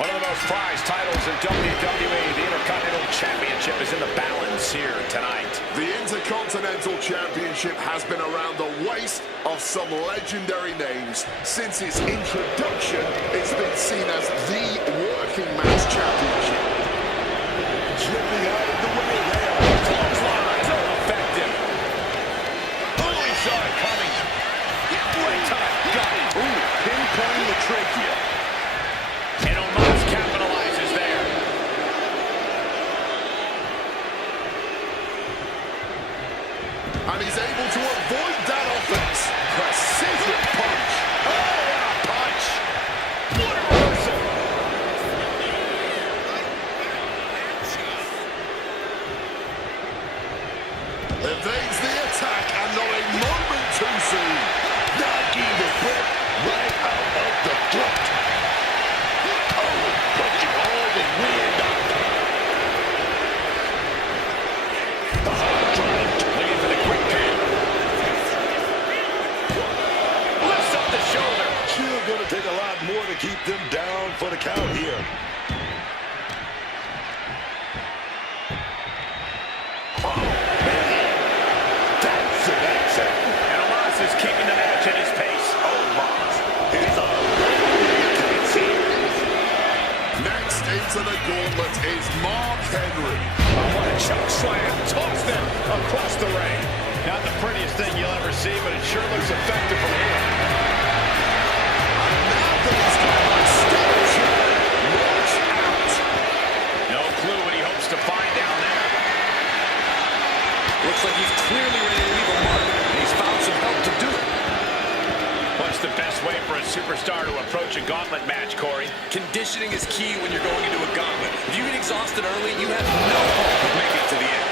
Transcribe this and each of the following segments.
One of the most prized titles in WWE, the Intercontinental Championship, is in the balance here tonight. The Intercontinental Championship has been around the waist of some legendary names. Since its introduction, it's been seen as the working man's championship. Slipping out of the way there. Clothesline, so effective. Oh, he saw it coming. Great time, got it. Ooh, pinpointing the trachea. And Omos capitalizes there. And he's able to avoid that offense. Precision punch. Oh, what a punch. What a reversal. Evades the attack and not a moment too soon. Knocking the breath right out of the throat. Oh, punching all the wind out. Looking for the quick pin. Lifts up the shoulder. Still gonna take a lot more to keep them down for the count here. And Omos is keeping the match at his pace. Omos is a can't see. Next into the gauntlet is Mark Henry. Oh, what a choke slam. Tossed them across the ring. Not the prettiest thing you'll ever see, but it sure looks effective from here. And now that he's got my steel chair, watch out. No clue what he hopes to find down there. Looks like he's clearly ready to leave a mark, and he's found some help to do it. What's the best way for a superstar to approach a gauntlet match, Corey? Conditioning is key when you're going into a gauntlet. If you get exhausted early, you have no hope of making it to the end.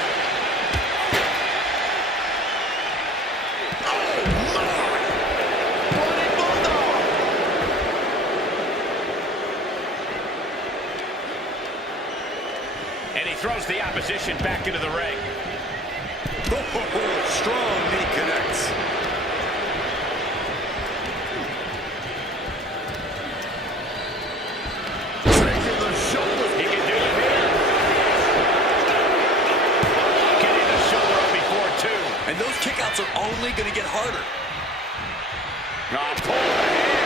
And he throws the opposition back into the ring. Oh, strong knee connects. Taking the shoulder. He can do it here. Getting the shoulder up before two. And those kickouts are only going to get harder. Pull the hair.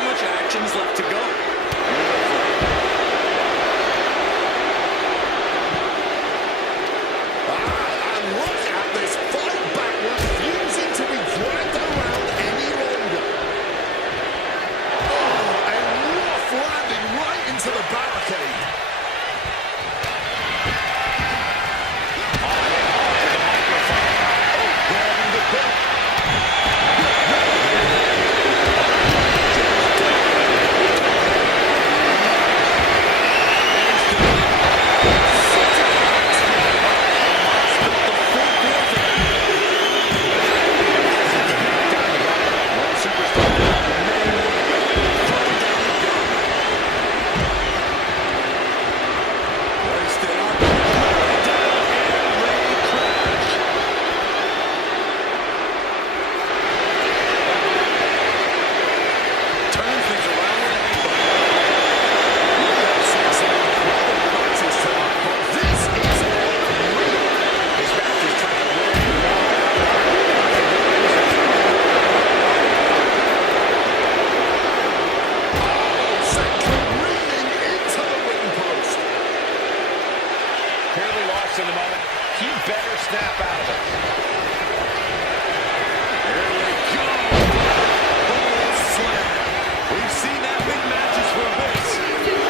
Not much action's left to go. And look at this fight back, refusing to be dragged around any longer. Oh, a rough landing right into the barricade. Grabbing the belt. Clearly lost in the moment. He better snap out of it. Here we go. Oh, slam. We've seen that big matches for this.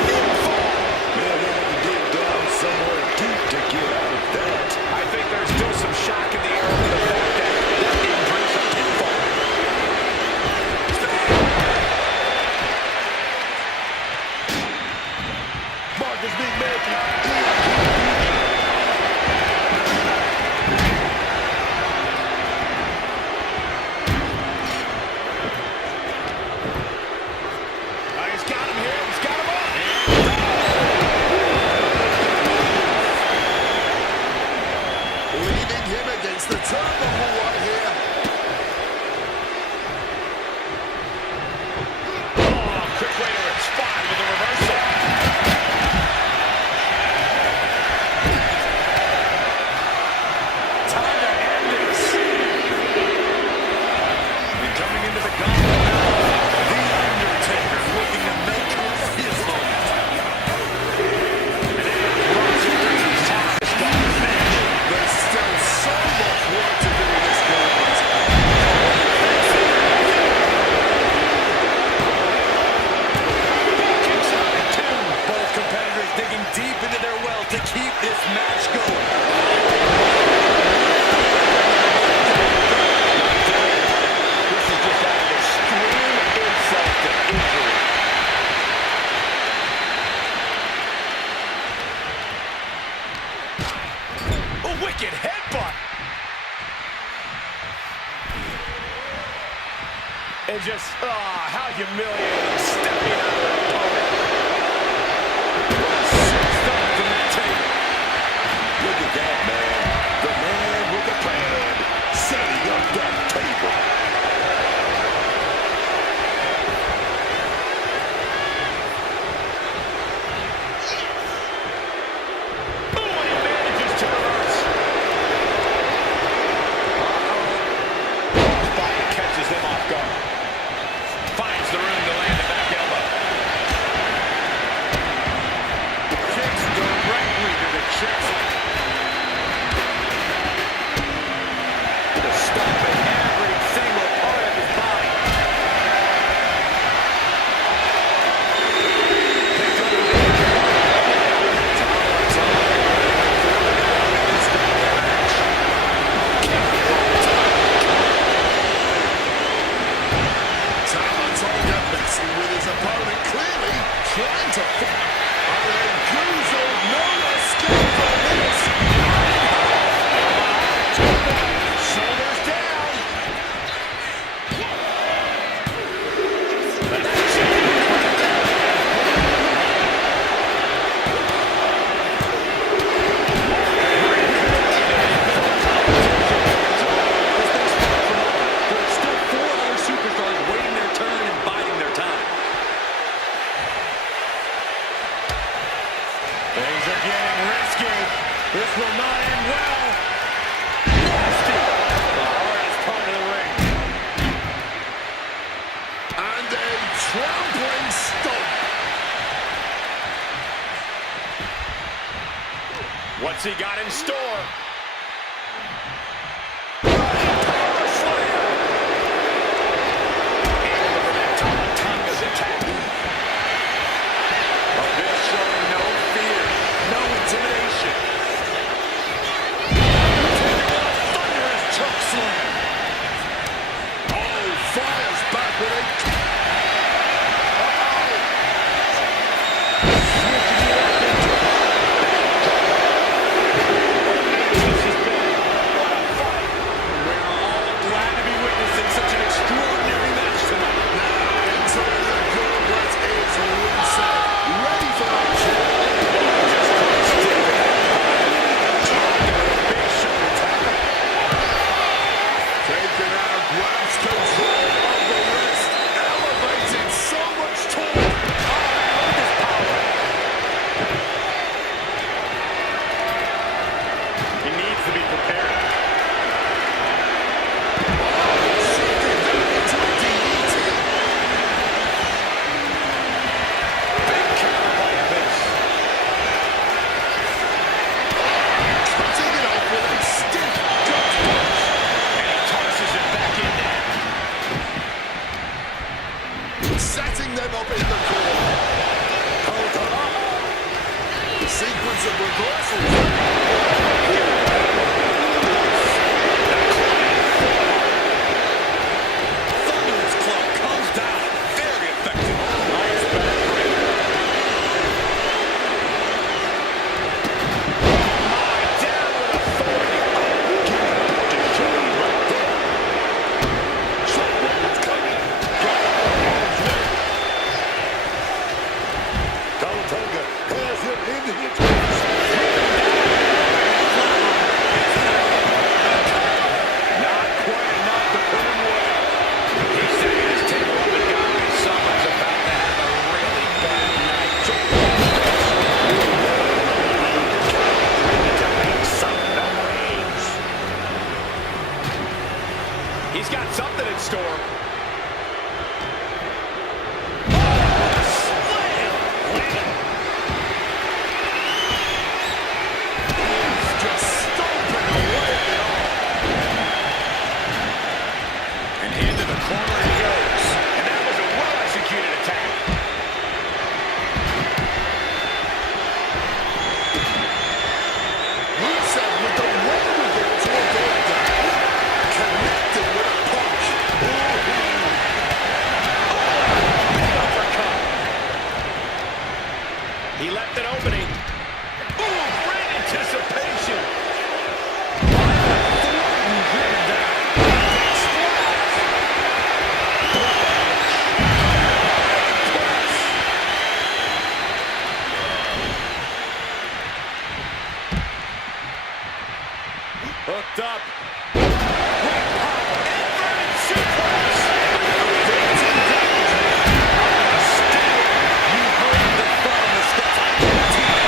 Pinfall. Man, they had to dig down somewhere deep to get out of that. I think there's still some shock in the air over the fact that that didn't produce a pinfall. Marcus Big Magic. He's got him here. He's got him up. Leading him against the turnbuckle right here. Oh, quick way to respond with a reversal. Time to end this. And coming into the gauntlet now, The Undertaker looking to make his moment. And Ross Ultimate time to start the match. There's still so much work to do in this gauntlet. Kicks out at two. Both competitors digging deep into their well to keep this match going. This is just out of extreme insult to injury. A wicked headbutt. And just, how humiliating. Stepping out of their opponent. Six thumbs in that tape. Look at that, man. The man with the plan. Setting up that table. Oh, and he manages to reverse. Crossbody catches him off guard. Finds the room to land the back elbow. Kicks directly to the chest. To stop at every single part of his body. Picked up the Talatoga messing with his opponent, clearly trying to fit. No escape from this. shoulders down. There's still four other superstars waiting their turn and biding their time. What's he got in store? Setting them up in the corner. Hold on. The sequence of reversals. Thunderous club comes down. Very effective. Nice back break. Down with authority. To show you right there. Someone's coming. Talatanga has him in his place. Not quite enough to put him away. He's setting his table up and guys. Someone's about to have a really bad night. To make some noise. He's got something in store. Just stomping away at it all. And into the corner he goes. And that was a well-executed attack. Rusev with the wherewithal to avoid that. Connected with a punch. Uppercut. He left an opening. Ooh, great anticipation. Hooked up. Great power. Inverted suplex. You heard the thumb. The steps. I guarantee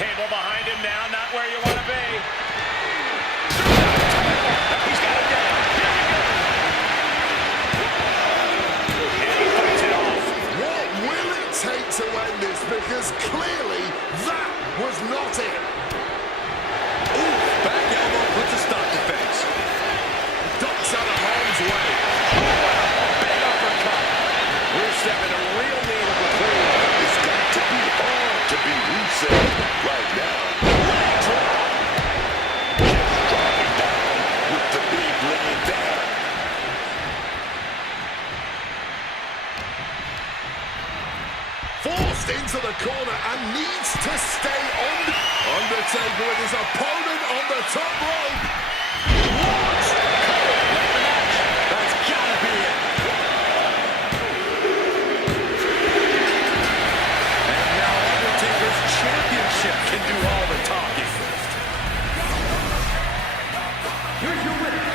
Table behind him now, not where you want to be. He's got it down. Here we go. And he fights it off. What will it take to end this? Because clearly that was not it. Ooh, back elbow puts a stop defense. Ducks out of harm's way. Big uppercut. We're stepping a real need of the play. It's got to be hard to be Rusev right now. Leg drop. Just dropping down with the big laying down. Forced into the corner and needs to stay on. Undertaker with his opponent on the top rope. What? That's gotta be it. And now Undertaker's championship can do all the talking. Here's your winner,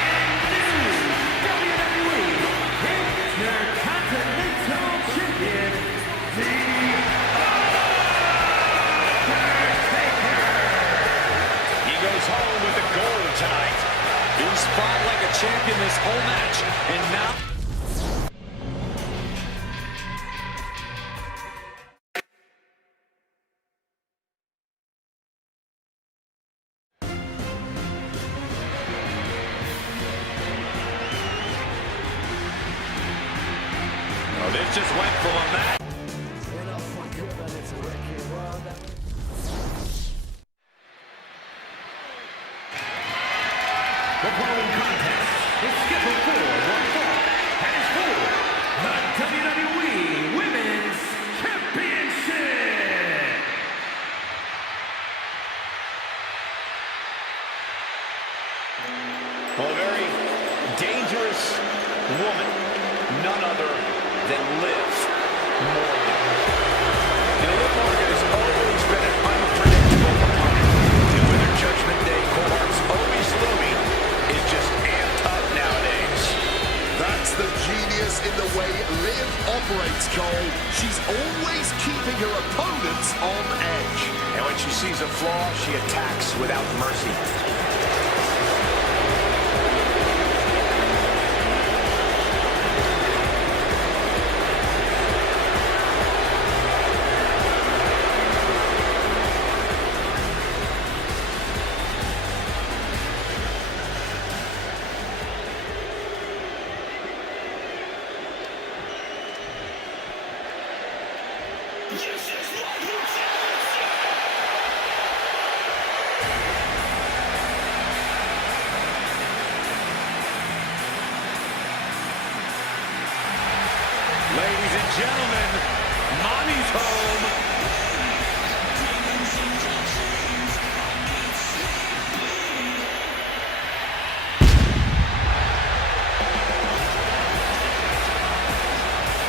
and new WWE Intercontinental Champion, The Undertaker. He goes home with the gold tonight. He's fought like a champion this whole match, and now... Oh, this just went from a match. The following contest is scheduled for one fall and is for the WWE Women's Championship. Well, a very dangerous woman. None other than Liv Morgan. And Liv Morgan has always been an unpredictable opponent. And with her Judgment Day cohorts always looming, is just amped up nowadays. That's the genius in the way Liv operates, Cole. She's always keeping her opponents on edge. And when she sees a flaw, she attacks without mercy. Ladies and gentlemen, Mommy's home.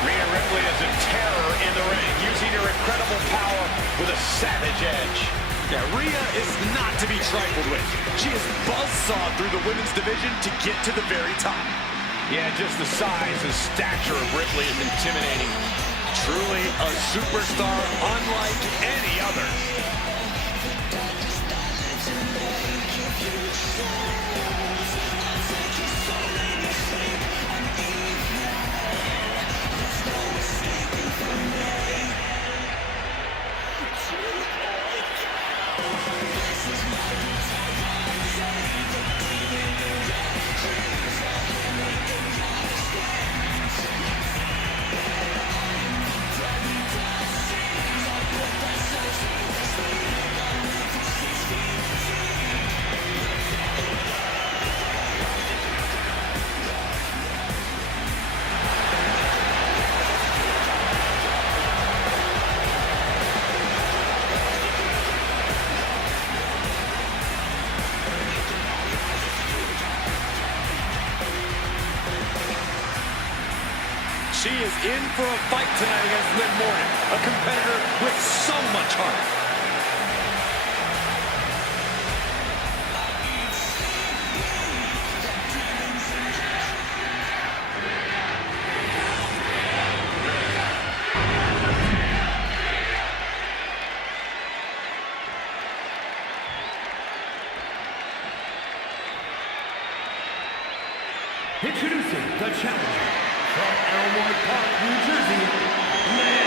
Rhea Ripley is a terror in the ring, using her incredible power with a savage edge. Yeah, Rhea is not to be trifled with. She is buzzsawed through the women's division to get to the very top. Yeah, just the size and stature of Ripley is intimidating. Truly a superstar unlike any other. She is in for a fight tonight against Liv Morgan, a competitor with so much heart. Introducing the challenger from Elmwood Park, New Jersey, Liv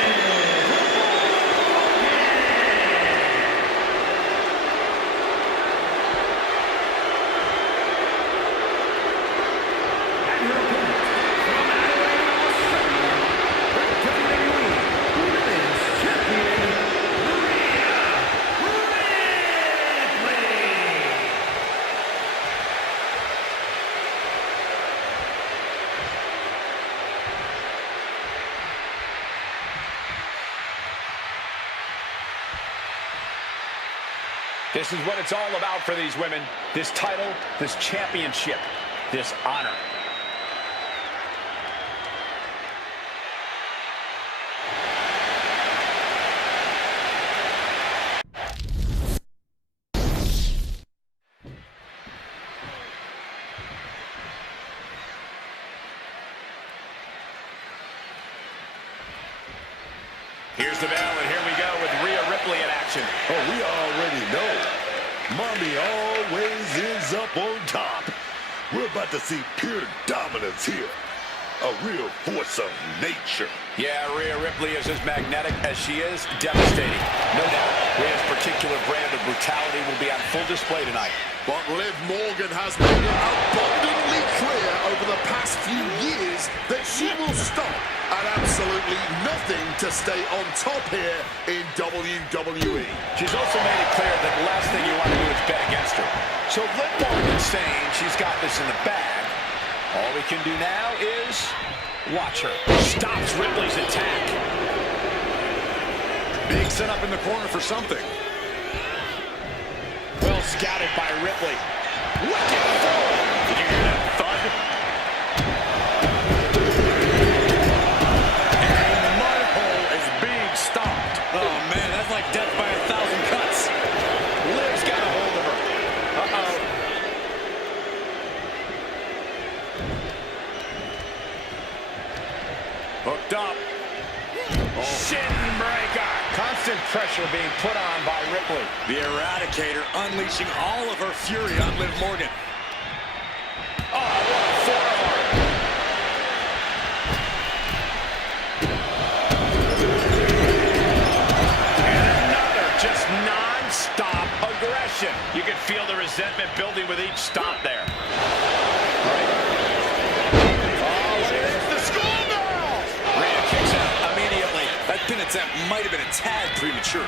and her opponent from Adelaide, Australia, the WWE Women's Champion, Rhea Ripley. This is what it's all about for these women. This title, this championship, this honor. Here's the bell, and here we go with Rhea Ripley in action. Oh, we already know. Mommy always is up on top. We're about to see pure dominance here. A real force of nature. Yeah, Rhea Ripley is as magnetic as she is devastating. No doubt, Rhea's particular brand of brutality will be on full display tonight. But Liv Morgan has made it abundantly clear over the past few years that she will stop at absolutely nothing to stay on top here in WWE. She's also made it clear that the last thing you want to do is bet against her. So Liv Morgan's saying she's got this in the bag. All we can do now is watch her. Stops Ripley's attack. Being set up in the corner for something. Well scouted by Ripley. Wicked throw. Did you hear that thud? And the mud hole is being stopped. Oh, man, that's like death by 1,000 cuts. Liv's got a hold of her. Uh-oh. Hooked up. Shin breaker. Constant pressure being put on by Ripley. The Eradicator unleashing all of her fury on Liv Morgan. Oh, what a forearm. And another just non-stop aggression. You can feel the resentment building with each stomp there. Right. Oh, look at this. The schoolgirl. Rhea kicks out immediately. That pin attempt might have been a tad premature.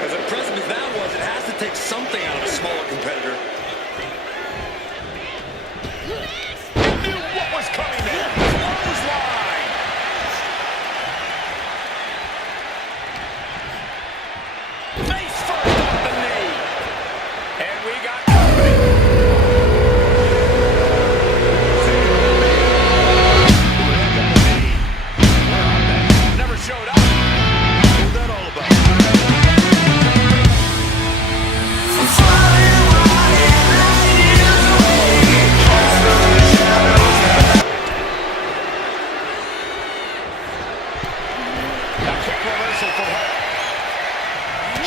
As impressive as that was, it has to take something out of a smaller competitor. You knew what was coming there. Clothesline. Face first off the knee. And we got company. Never showed up. What's that all about? A quick reversal from her.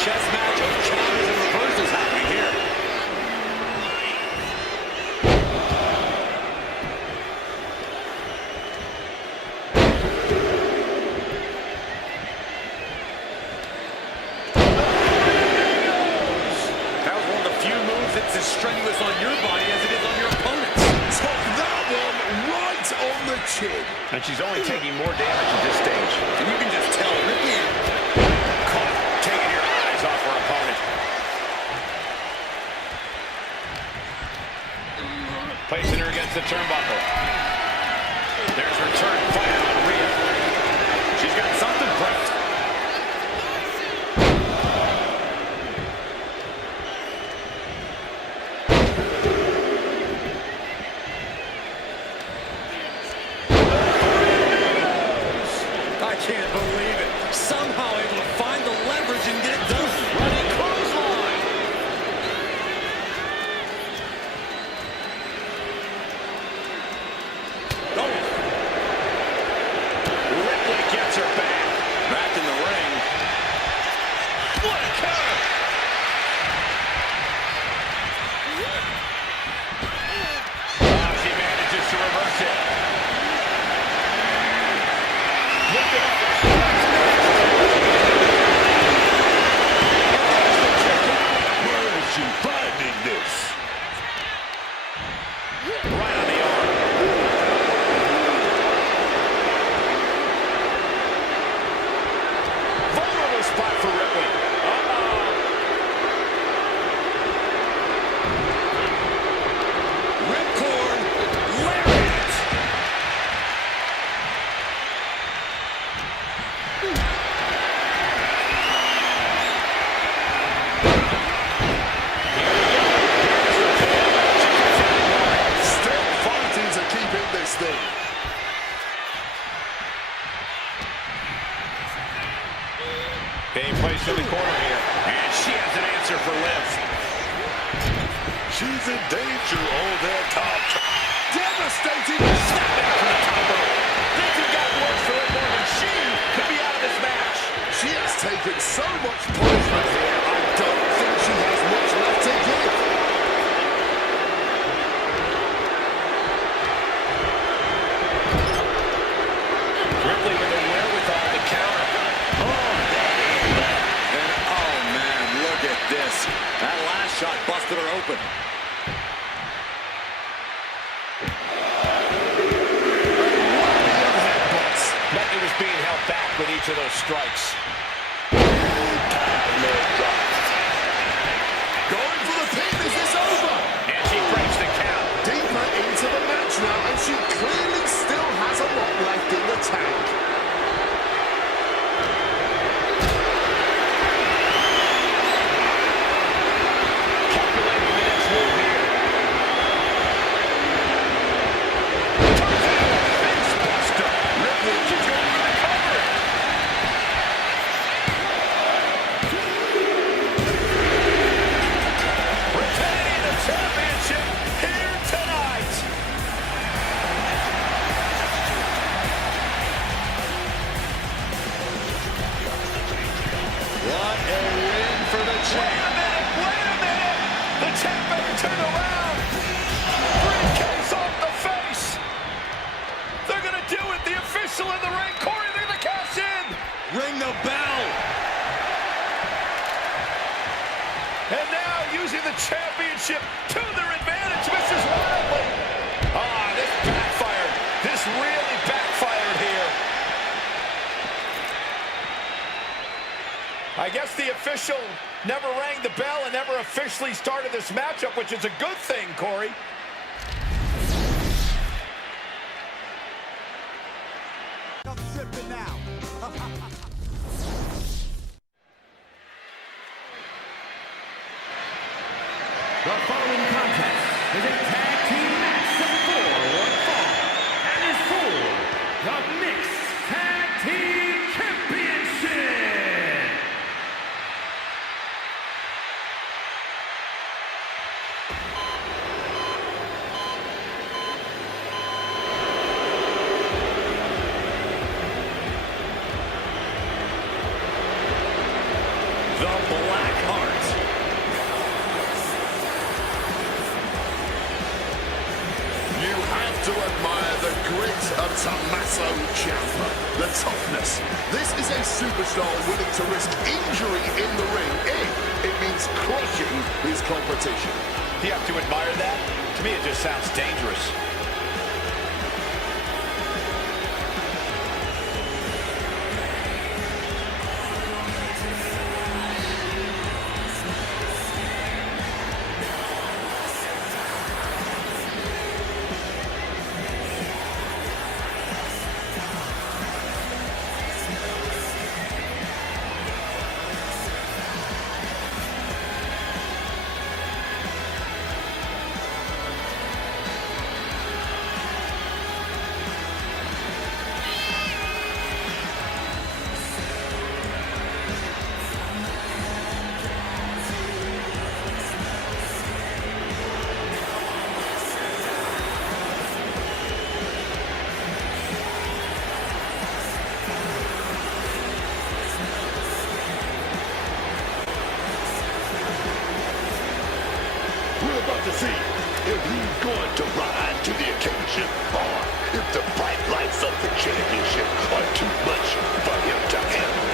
Chess match of counters and reversals happening here. That was one of the few moves that's as strenuous on your body as it is on your opponent's. Took that one right on the chin. And she's only taking more damage at this stage. And you can just tell Ripley Caught taking your eyes off her opponent. Placing her against the turnbuckle. There's return fire on Rhea. She's got something prepped. I can't believe it. Somehow able to find the leverage and get it done. Running clothesline. in danger on that top. Devastating. Snapping from the top rope. Things have gotten worse for Liv Morgan. She could be out of this match. She has taken so much punishment here. I don't think she has much left to give. Ripley with the wherewithal to counter. And oh man, look at this. That last shot busted her open. Becky was being held back with each of those strikes. Going for the pin. Is this over? And she breaks the count. Deeper into the match now, and she clearly still has a lot left in the tank. Calculating the next move here. Face buster. Ripley, she's going for the cover. Retaining the championship here tonight. What a win for the champ. Wait a minute. The champ better turn around. Briefcase off the face. They're going to do it. The official in the ring. Corey, they're going to cash in. Ring the bell. And now using the championship to their advantage, Mrs. Wildly. Ah, this backfired. This really backfired here. I guess the official never rang the bell and never officially started this matchup, which is a good thing, Corey. I'm tripping now. The following contest is a tag team match set for one fall and is for the Mixed Tag Team Championship. The Black Heart. You have to admire the grit of Tommaso Ciampa, the toughness. This is a superstar willing to risk injury in the ring if it means crushing his competition. Do you have to admire that? To me, it just sounds dangerous. We're about to see if he's going to rise to the occasion or if the bright lights of the championship are too much for him to handle.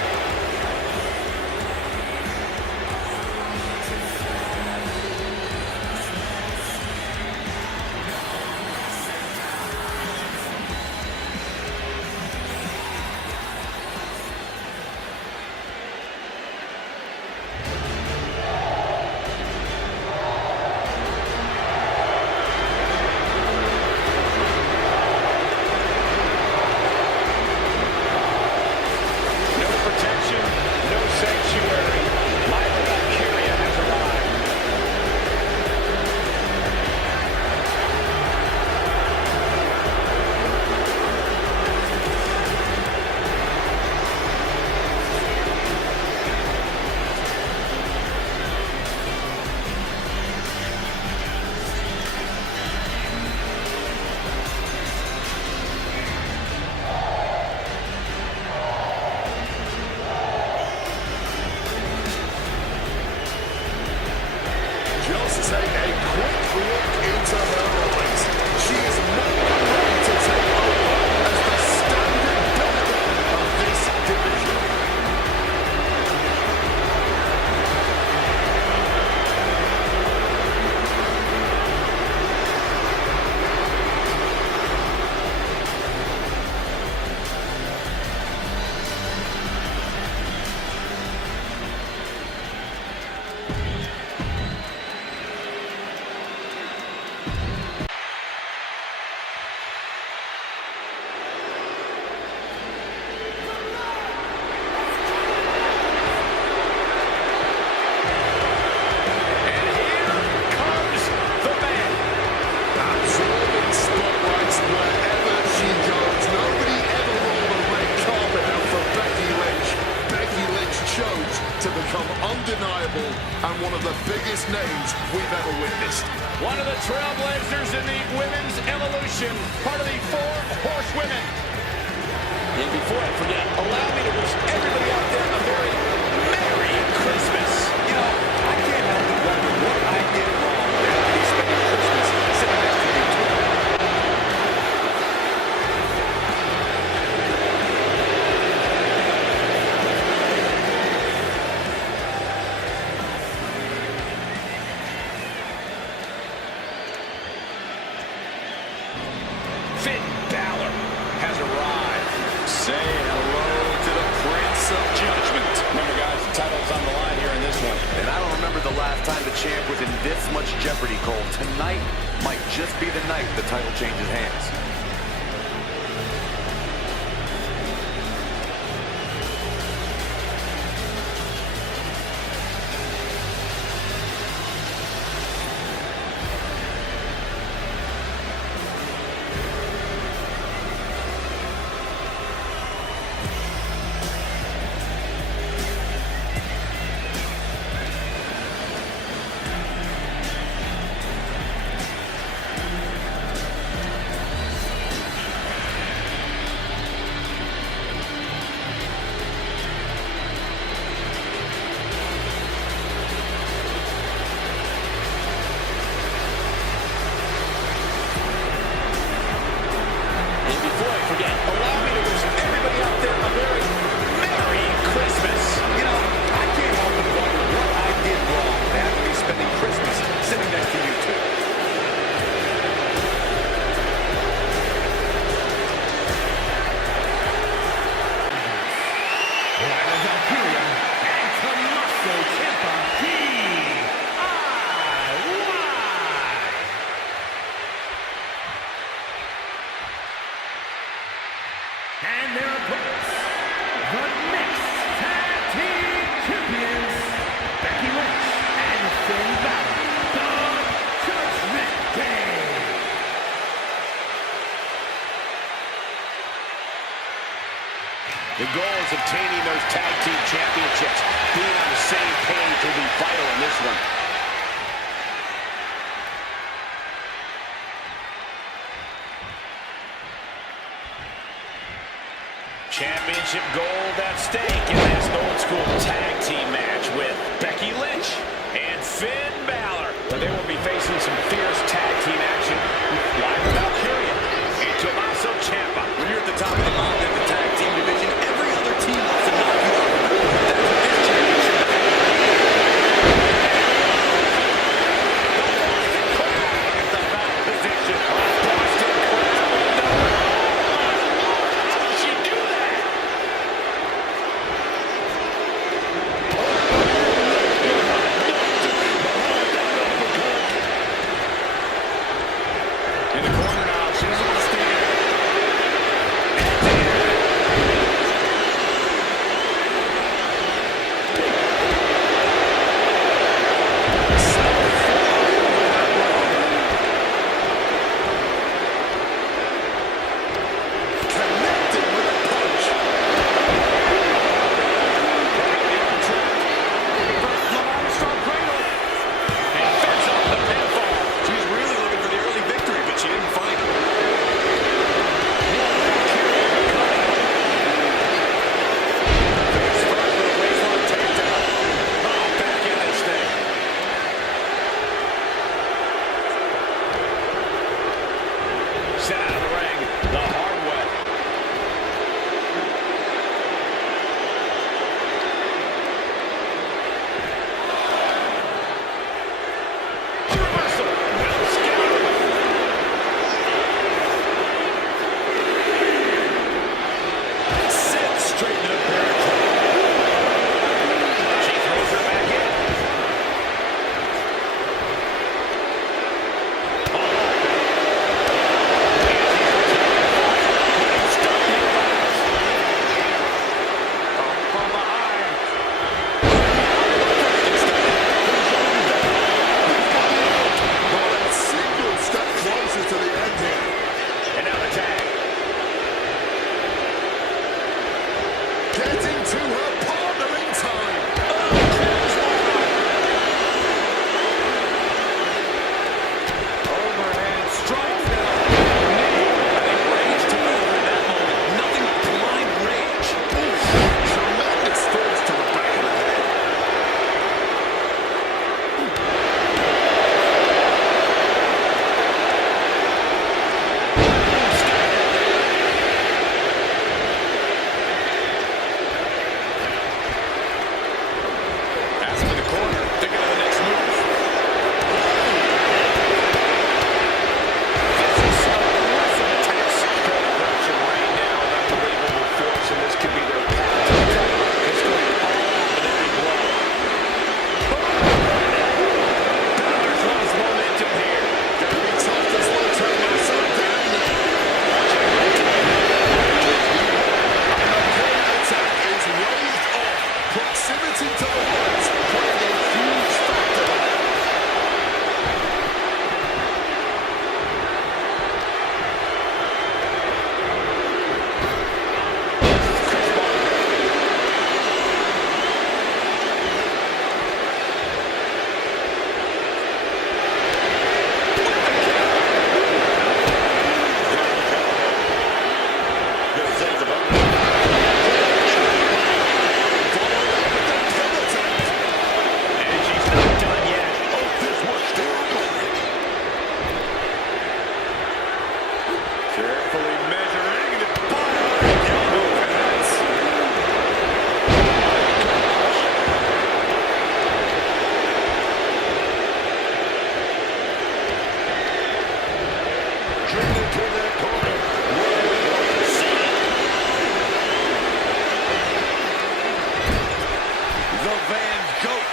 to become undeniable and one of the biggest names we've ever witnessed. One of the trailblazers in the women's evolution, part of the 4 horsewomen. And before I forget, allow me to wish everybody out there a very Merry Christmas. You know, I can't help but wonder what I did wrong to have to spend Christmas sitting next to you two. Finn Balor has arrived. Say hello to the Prince of Judgment. Remember, guys, the title's on the line here in this one. And I don't remember the last time the champ was in this much jeopardy, Cole. Tonight might just be the night the title changes hands. And their opponents, the mixed tag team champions, Becky Lynch and Finn Balor, the Judgment Day. The goal is obtaining those tag team championships. Being on the same page will be vital in this one. Championship gold at stake in this old school tag team match with Becky Lynch and Finn Balor. But they will be facing some fierce tag team action live without period. And Tommaso Ciampa. When you're at the top of the mountain in the tag team division, every other team wants to knock you off. That's what this championship is. At the back position. Boston Crab. How did she do that?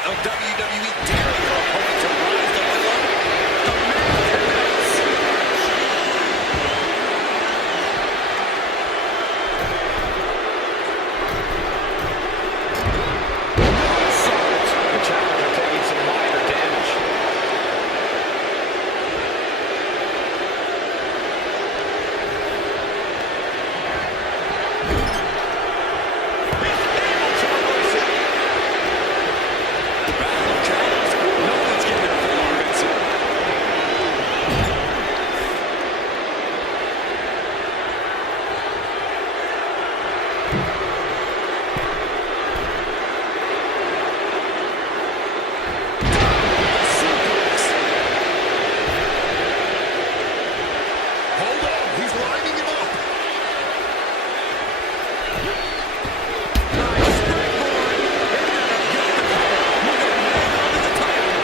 of WWE daring her opponent to rise to the level. The match commences. The challenger taking some minor damage. Hold on, he's lining him up. Nice springboard. They're gonna get the cover. We're gonna hang on to the title.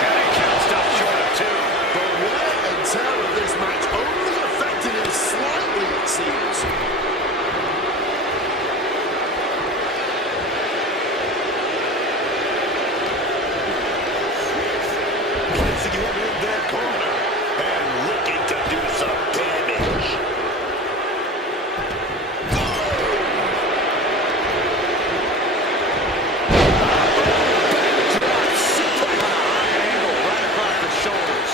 And a count stop short of 2. The wear and tear of this match only affected him slightly, it seems. Placing him in that corner and looking to do some damage. Angle right across the shoulders.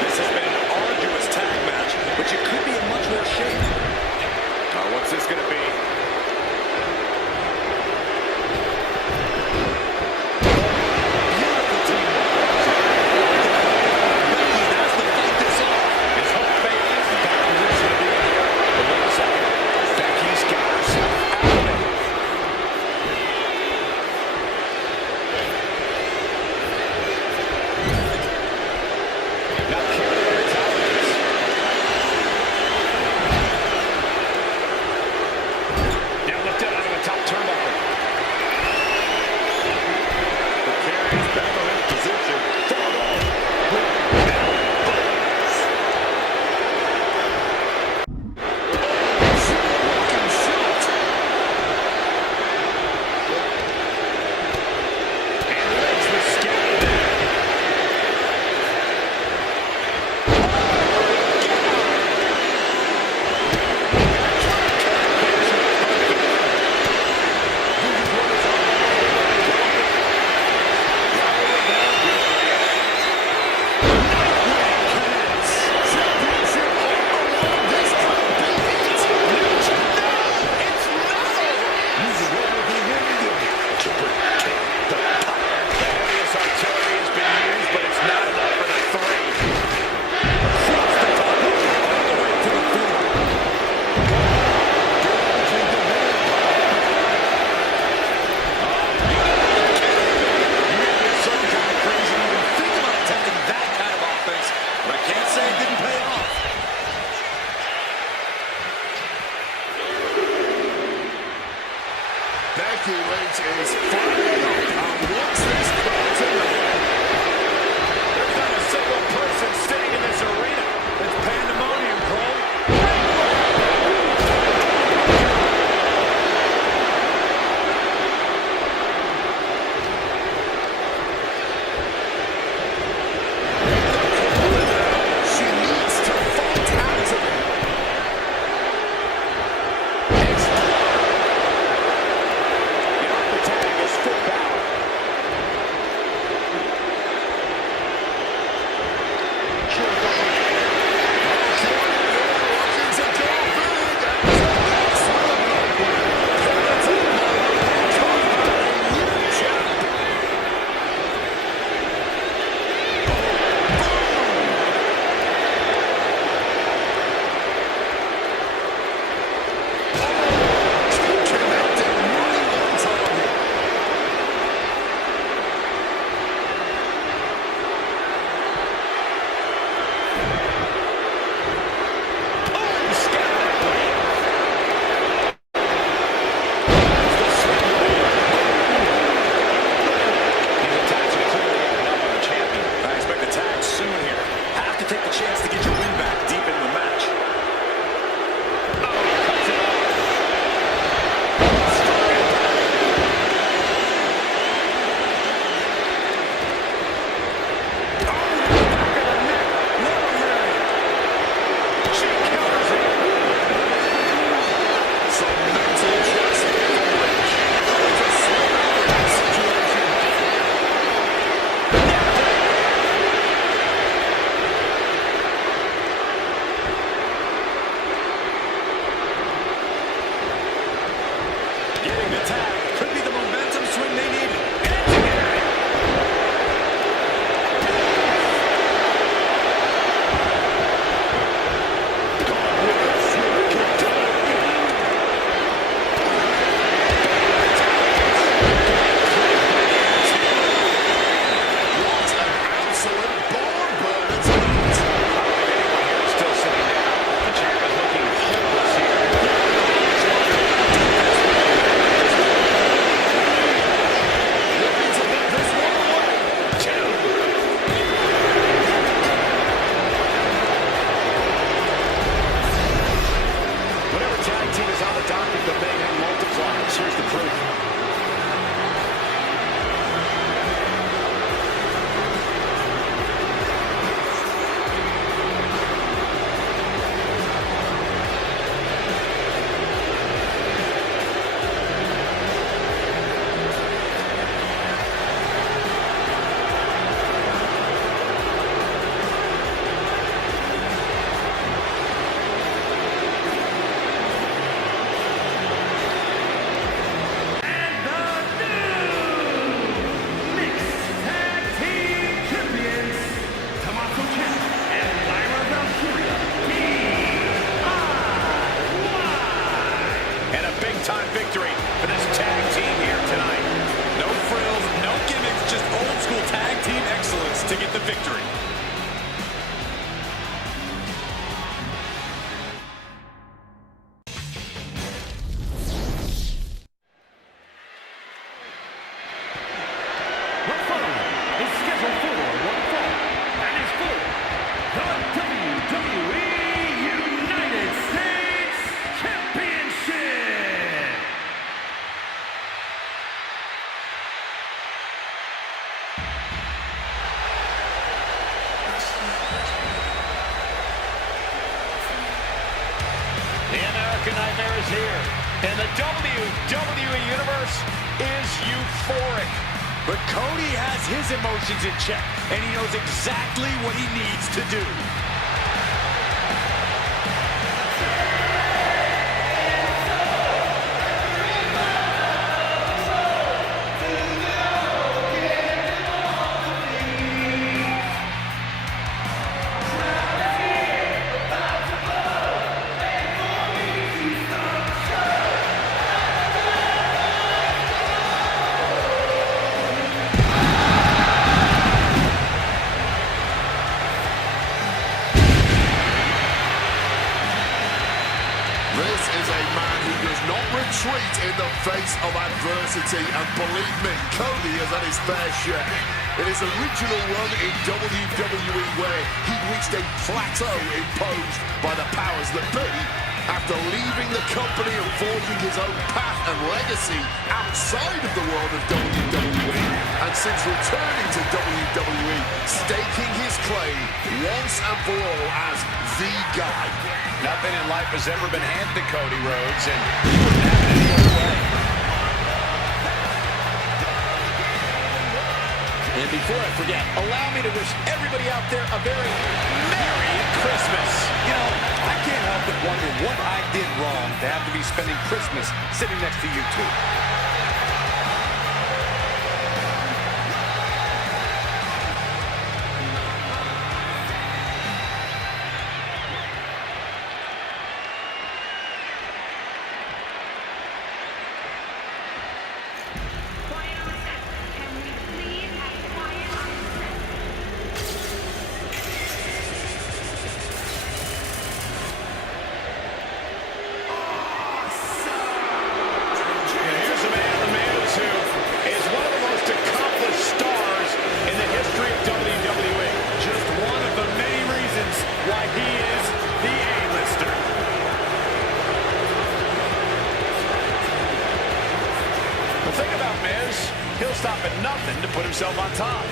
This has been an arduous tag match, but you could be in much worse shape. What's this going to be? Beautiful teamwork. Becky has to fight this off. Is Hope fading? Got a position to be in here. But wait a second. Becky's got herself out of it. Now carrying her talents. Now lifted out of the top turnbuckle. The carries back on his position. Fought off with elbows. Walking shot. And legs were scattered there. Championship on the line. This could be it. It's not over. Using everything in him to protect the title. The heaviest artillery has been used, but it's not enough for the 3. Across the top rope, all the way to the floor. Maybe a certain kind of crazy to even think about attempting that kind of offense, but I can't say it didn't pay off. Becky Lynch is firing up. And what's this crowd tonight? There's not a single person sitting in this arena. It's pandemonium, Cole. She needs to fight out of it. The Armageddon Tag is full take the chance to get your win back deep into the match. Getting the tag could be the momentum swing they needed. Here's the proof. Time victory for this tag team here tonight. No frills, no gimmicks, just old school tag team excellence to get the victory. The following is scheduled for one fall, and is for the WWE United States Championship. The American Nightmare is here, and the WWE Universe is euphoric. But Cody has his emotions in check, and he knows exactly what he needs to do. Retreat in the face of adversity, and believe me, Cody has had his fair share. In his original run in WWE, where he reached a plateau imposed by the powers that be, after leaving the company and forging his own path and legacy outside of the world of WWE, and since returning to WWE, staking his claim once and for all as the guy. Nothing in life has ever been handed to Cody Rhodes, and he wouldn't have it any other way. And before I forget, allow me to wish everybody out there a very Merry Christmas. You know, I can't help but wonder what I did wrong to have to be spending Christmas sitting next to you two. Here's a man stop at nothing to put himself on top.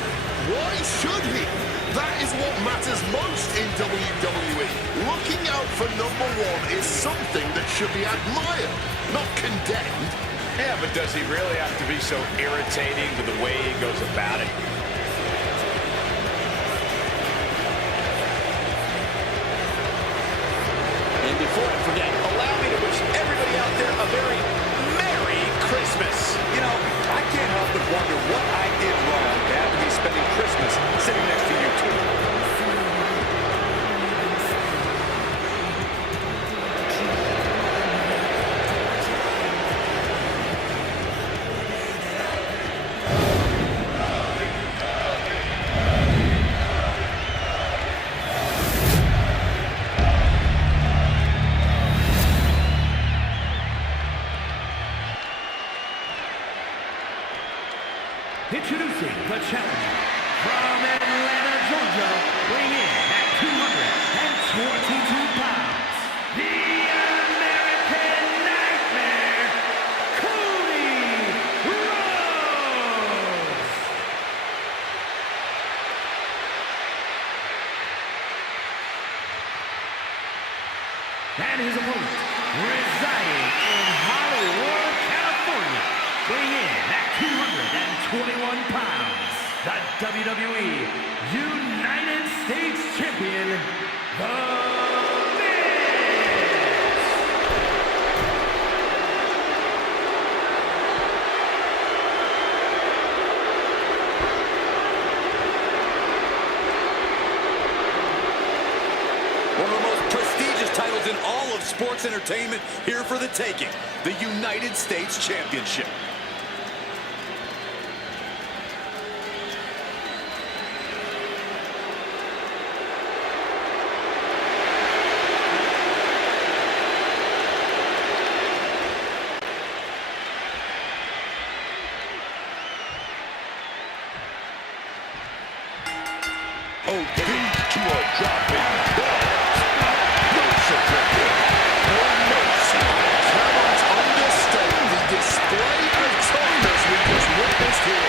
Why should he? That is what matters most in WWE. Looking out for number one is something that should be admired, not condemned. Yeah, but does he really have to be so irritating with the way he goes about it? And before I forget, allow me to wish everybody out there a very Merry Christmas. You know, I can't help but wonder what I did wrong to have to be spending Christmas sitting next to you two. Introducing the challenger from Atlanta, Georgia, weighing in at 222 pounds, the American Nightmare, Cody Rhodes. And his opponent, residing in Hollywood, California, weighing in at 221 pounds, the WWE United States Champion, The Miz. One of the most prestigious titles in all of sports entertainment here for the taking, the United States Championship. Oh, these two are dropping bombs. No support here. No mercy. Cannot understand the display of toughness we just witnessed here.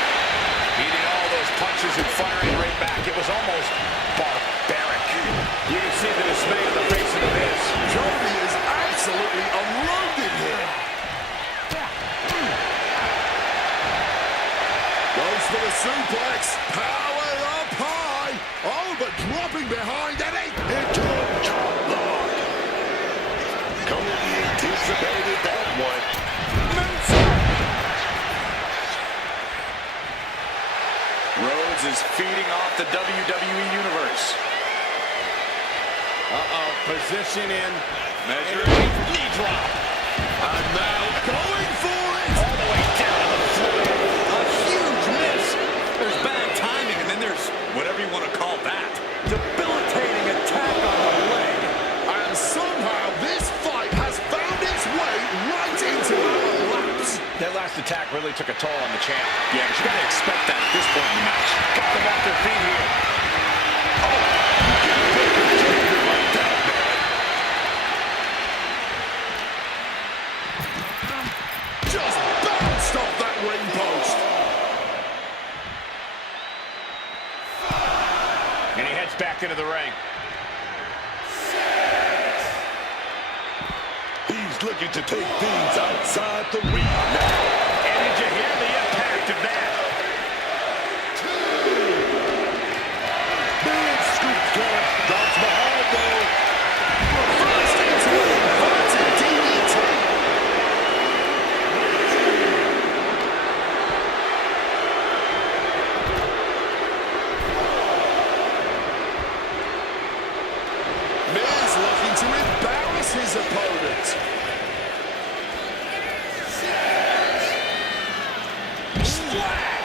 Eating all those punches and firing right back. It was almost barbaric. You can see the dismay on the face of the Miz. Cody is absolutely unloaded here. Goes for the suplex. Power up high. Oh, but dropping behind Eddie. Into a top lock. Cody anticipated that one. Rhodes is feeding off the WWE Universe. Position in. Measuring. Knee drop. And now going for it. All the way down to the floor. A huge miss. There's bad timing, and then there's whatever you want to call that. Debilitating attack on the leg. And somehow this fight has found its way right into our laps. That last attack really took a toll on the champ. Yeah, but you got to expect that at this point in the match. Got them off their feet here. Just bounced off that ring post. And he heads back into the ring. He's looking to take things outside the ring now. And did you hear the impact of that? Big scoop count. Drops behind though. First into an inverted DDT. Miz looking to embarrass his opponent. Splat!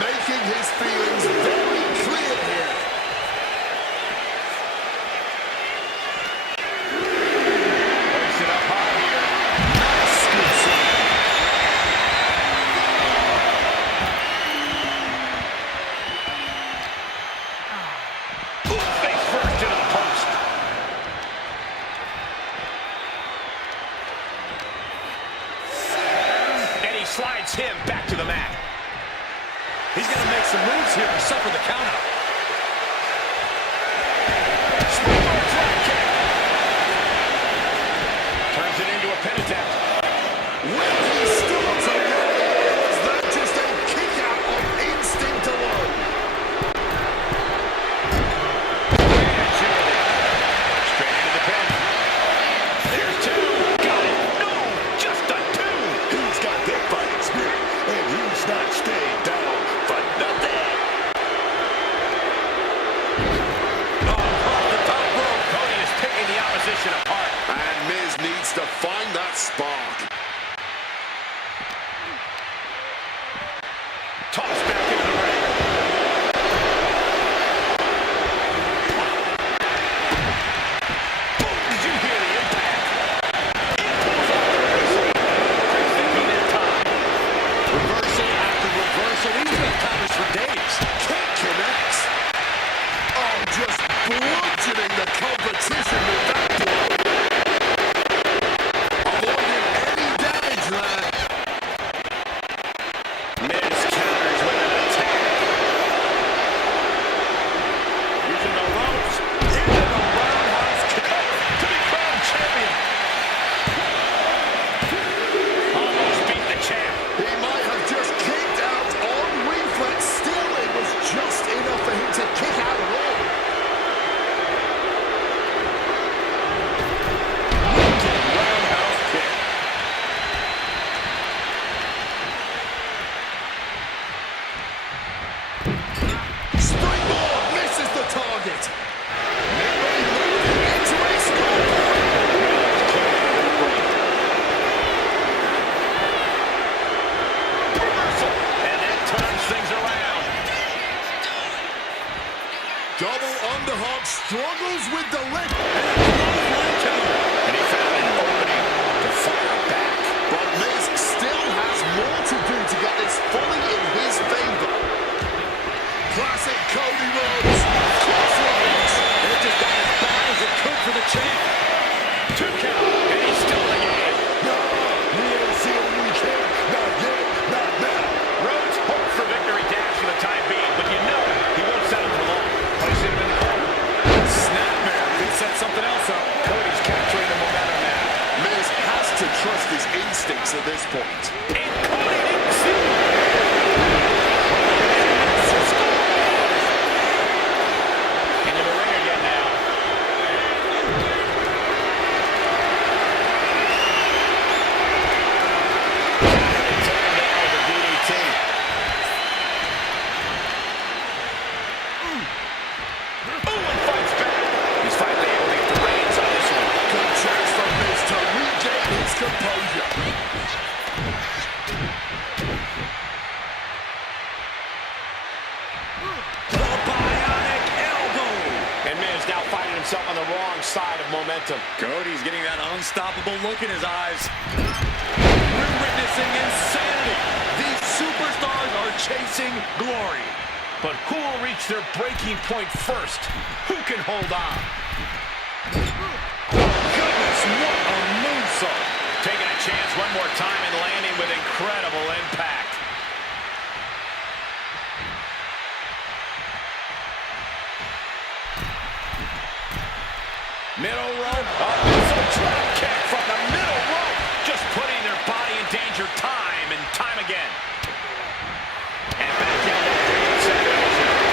Making his feelings very clear here. Place it up high here. Nice scoop slam. Face first into the post. make some moves here and suffer the countout. Springboard drop kick. Turns it into a pin attempt. Will he start again? Is that just a kick out of instinct alone? Straight into the pin. There's two. Got it. No, just a two. He's got that fighting spirit, and he's not staying down for nothing. Across the top rope, Cody is picking the opposition apart. And Miz needs to find that spark. Toss back into the ring. Boom, did you hear the impact? It pulls off the reversal. Breaks the beat in time. Reversal after reversal. These have been counters for days. Kick connects. Oh, just bludgeoning the competition with that blow. Avoiding any damage there. Miz counters with an attack. Using the ropes. Into the roundhouse kick to be crowned champion. Almost beat the champ. He might have just kicked out on reflex. Still, it was just enough for him to kick out at all. Roundhouse kick. Springboard misses the target. Maybe moving into a scoreboard. Reversal. And that turns things around. Double underhog struggles with the leg. And he found an opening to fire back. But Miz still has more to do to get this fully in his favor. Classic Cody Rhodes. Crossroads. It just got as bad as it could for the champ. 2 count. And he's still in the game. No, we ain't seeing a new champ. Not yet, not now. Rhodes hopes for victory dash for the time being, but you know he won't settle for long. Placing him in the corner. Snapmare. Could set something else up. Cody's capturing the momentum now. Miz has to trust his instincts at this point. And Cody didn't see it. Into the ring again now. And taken down with a DDT. Ooh, and fights back. He's finally able to get the reins on this one. Good chance for Miz to regain his composure. The bionic elbow. And Miz now finding himself on the wrong side of momentum. Cody's getting that unstoppable look in his eyes. We're witnessing insanity. These superstars are chasing glory. But who will reach their breaking point first? Who can hold on? Goodness, what a moonsault. Taking a chance one more time and landing with incredible impact. Middle rope. A missile drop kick from the middle rope. Just putting their body in danger time and time again. And back in that great separation.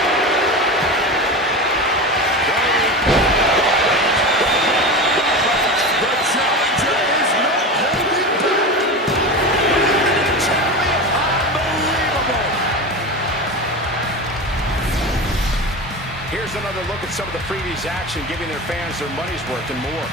The challenger is not holding back. Champion, unbelievable. Here's another look at some of the previous action, giving their fans their money's worth and more.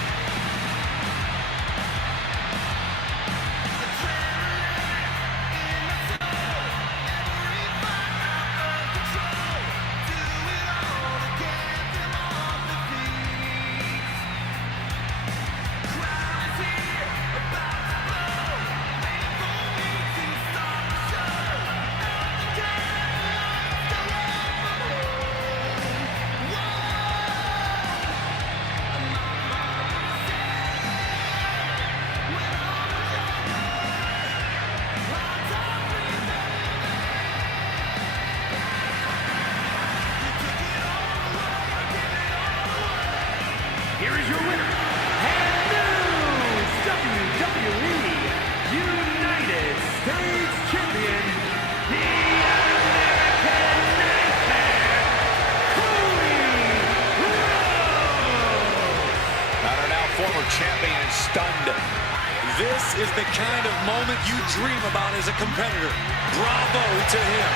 champion is stunned. This is the kind of moment you dream about as a competitor. Bravo to him.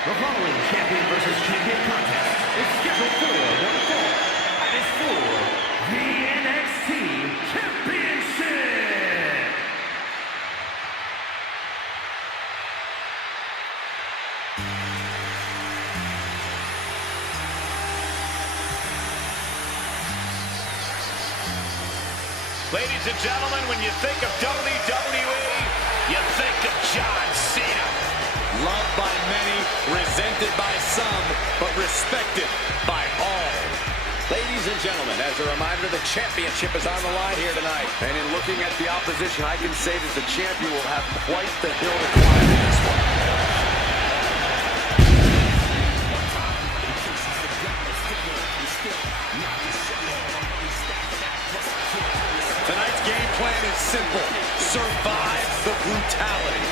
The following champion versus champion contest is scheduled for one fall and is for the NXT Championship. Ladies and gentlemen, when you think of WWE, you think of John Cena. Loved by many, resented by some, but respected by all. Ladies and gentlemen, as a reminder, the championship is on the line here tonight. And in looking at the opposition, I can say that the champion will have quite the hill to climb in this one. Tonight's game plan is simple. Survive the brutality.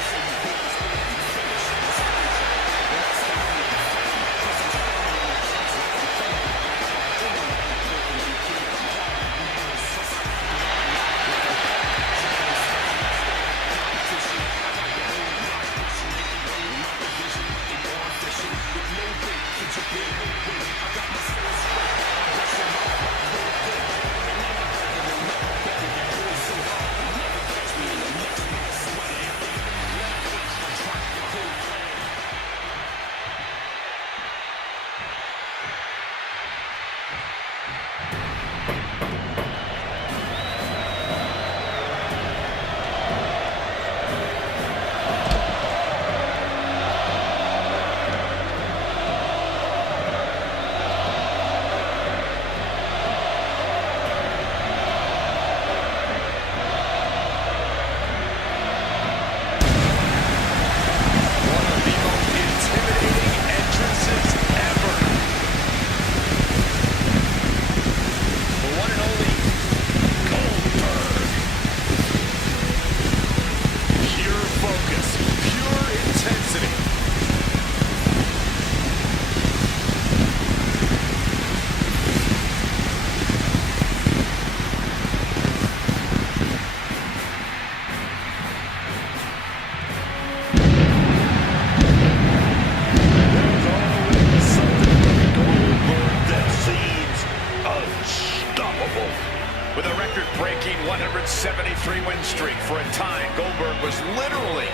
With a record-breaking 173 win streak for a time, Goldberg was literally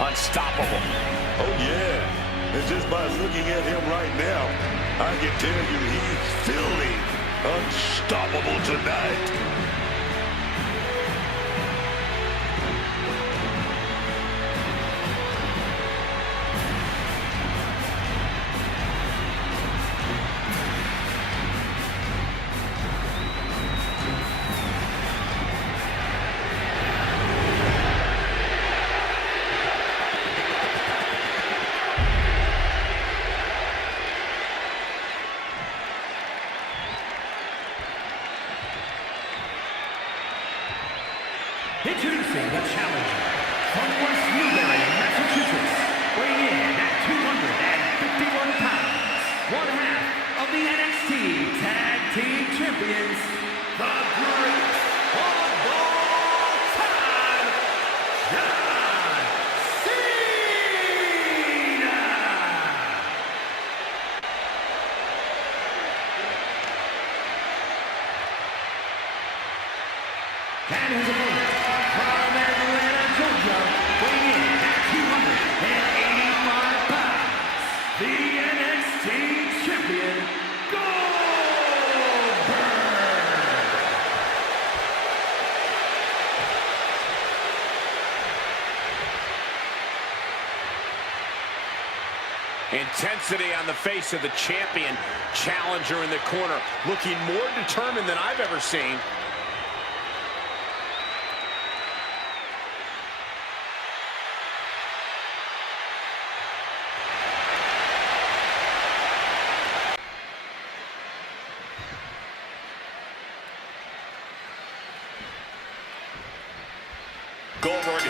unstoppable. Oh, yeah. And just by looking at him right now, I can tell you he's feeling unstoppable tonight. Introducing the challenger from West Newbury, Massachusetts, weighing in at 251 pounds, one half of the NXT Tag Team Champions, the greatest of all time, John Cena! And his opponent, from Atlanta, Georgia, weighing in at 285 pounds, the NXT Champion, Goldberg! Intensity on the face of the champion. Challenger in the corner, looking more determined than I've ever seen.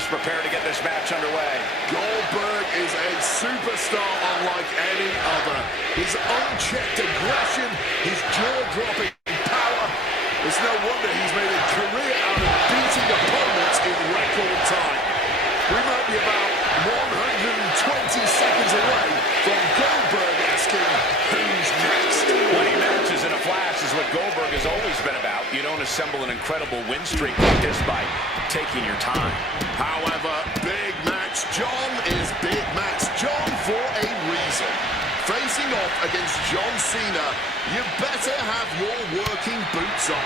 prepare to get this match underway. Goldberg is a superstar unlike any other. His unchecked aggression, his jaw-dropping power. It's no wonder he's made a career out of beating opponents in record time. We might be about 120 seconds away from Goldberg asking, who's next? Winning matches in a flash is what Goldberg has always been about. You don't assemble an incredible win streak like this by taking your time. However, Big Match John is Big Match John for a reason. Facing off against John Cena, you better have your working boots on.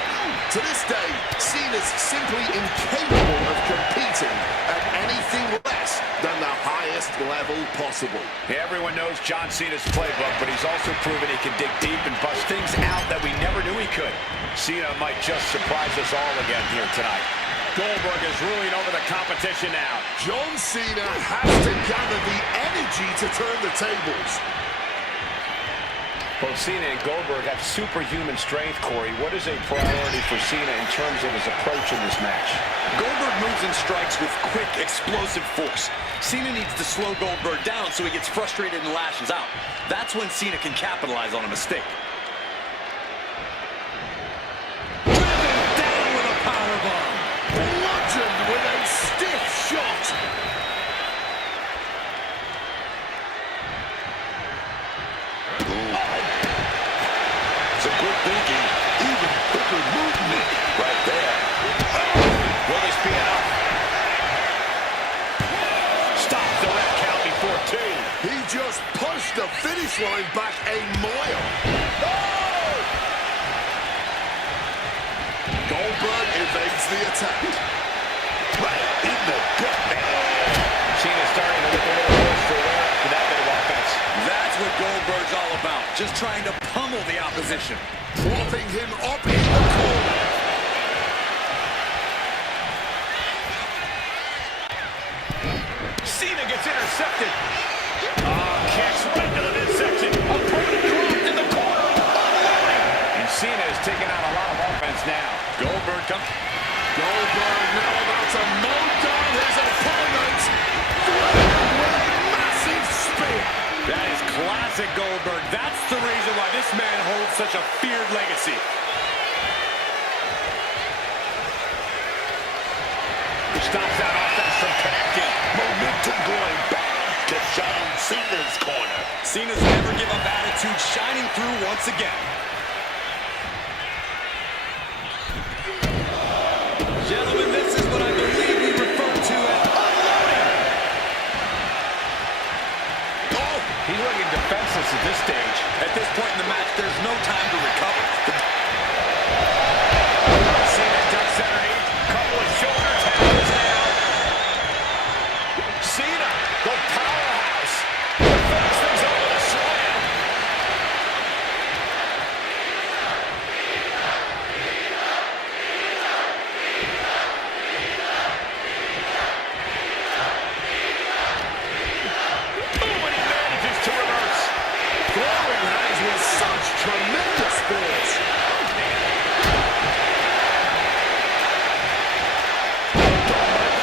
To this day, Cena's simply incapable of competing at anything less than the highest level possible. Everyone knows John Cena's playbook, but he's also proven he can dig deep and bust things out that we never knew he could. Cena might just surprise us all again here tonight. Goldberg is ruling over the competition now. John Cena has to gather the energy to turn the tables. Both Cena and Goldberg have superhuman strength, Corey. What is a priority for Cena in terms of his approach in this match? Goldberg moves and strikes with quick, explosive force. Cena needs to slow Goldberg down so he gets frustrated and lashes out. That's when Cena can capitalize on a mistake. Driven down with a powerbomb. Bludgeoned with a stiff shot. Some good thinking, even quicker movement right there. Will this be enough? Stop the ref count before two. He just pushed the finish line back a mile. Goldberg evades the attack. Right in the gut, man. Cena's starting to look a little worse for wear after that bit of offense. That's what Goldberg's all about. Just trying to pummel the opposition. Propping him up in the corner. Cena gets intercepted. Kicks right to the midsection. Opponent dropped in the corner. And Cena is taking out a lot of offense now. Goldberg comes. Goldberg now about to mow down his opponent. Threatened with a massive spear. That is classic Goldberg. That's the reason why this man holds such a feared legacy. Stops that offense from connecting. Momentum going back to John Cena's corner. Cena's never give up attitude, shining through once again. Gentlemen, this is what I believe we refer to as unloading. Oh, He's looking defenseless at this stage. At this point in the match, there's no time to recover. Cena ducks underneath. Couple of shoulder tackles now. Cena, the powerhouse. Finish things up with a slam. Oh, and he manages to reverse. throwing hands with such tremendous force.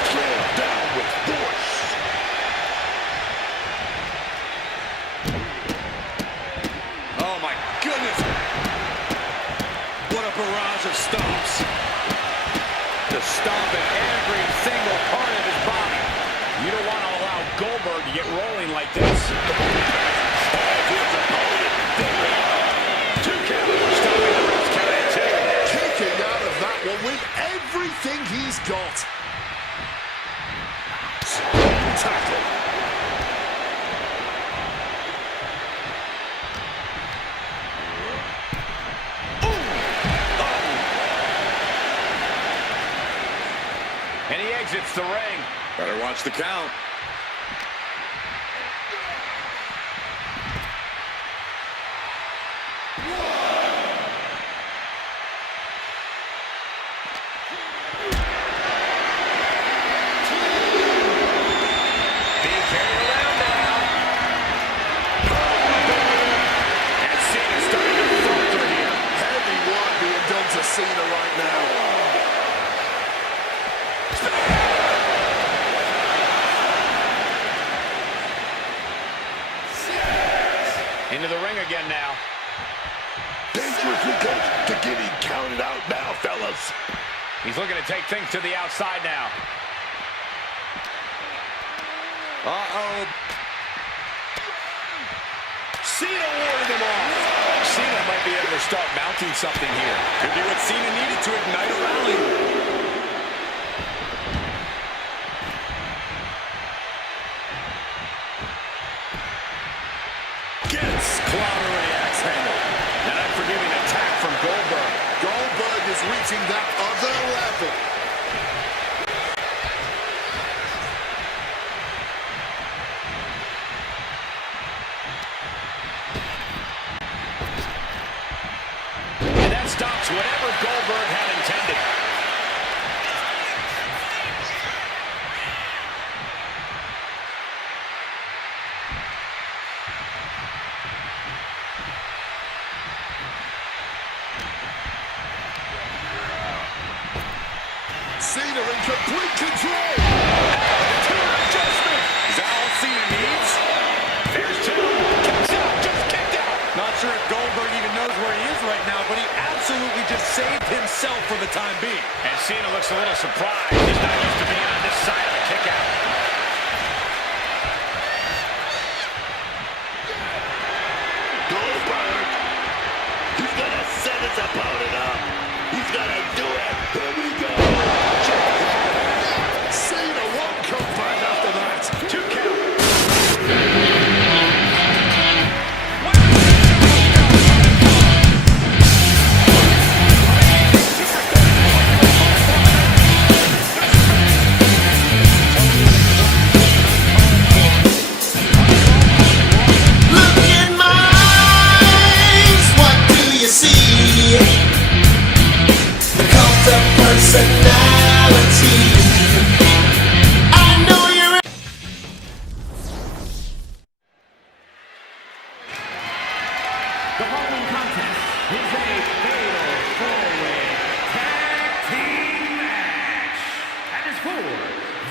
Slam down with force. Oh my goodness. What a barrage of stomps. Just stomping every single part of his body. You don't want to allow Goldberg to get rolling like this. Two count. Stopping the ref's count at two. Kicking out of that one with everything he's got. Strong tackle. And he exits the ring. Better watch the count. Being carried around now. And Cena's starting to falter here. Heavy work being done to Cena right now. Into the ring again now. Dangerously close to getting counted out now, fellas. He's looking to take things to the outside now. Uh-oh. Cena warded him off. Cena might be able to start mounting something here. Could be what Cena needed to ignite a rally. Gets clobbered axe handle. An unforgiving attack from Goldberg. Goldberg is reaching that other level. And that stops whatever Goldberg had intended. Cena in complete control. Adjustment. Is that all Cena needs? There's two. Kicks out. Just kicked out. Not sure if Goldberg even knows where he is right now, but he absolutely just saved himself for the time being. And Cena looks a little surprised. He's not used to being on this side of a kick out. Goldberg. He's gonna set his opponent up. He's gonna do it. Here we go. Cena won't come back after that. 2 count. Look in my eyes, what do you see? The cult of personality. I know you're. The following contest is a fatal four-way tag team match. And it's for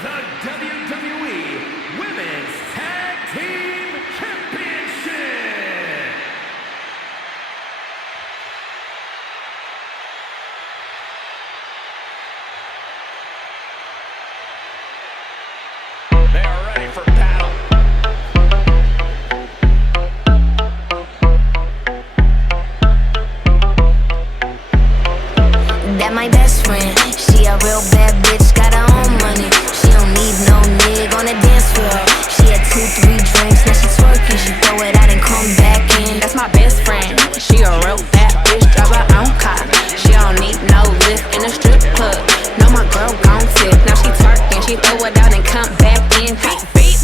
the WWE Women's Tag Team Championship. They are ready for battle. That my best friend, she a real bad bitch, got her own money. She don't need no nigga on the dance floor. She had 2-3 drinks, now she twerking. She throw it out and come back in. That's my best friend, she a real bad bitch, drive her own car. She don't need no lift in a strip club. No, my girl gon' tip, now she twerking. She throw it out and come back in. Beep, beep.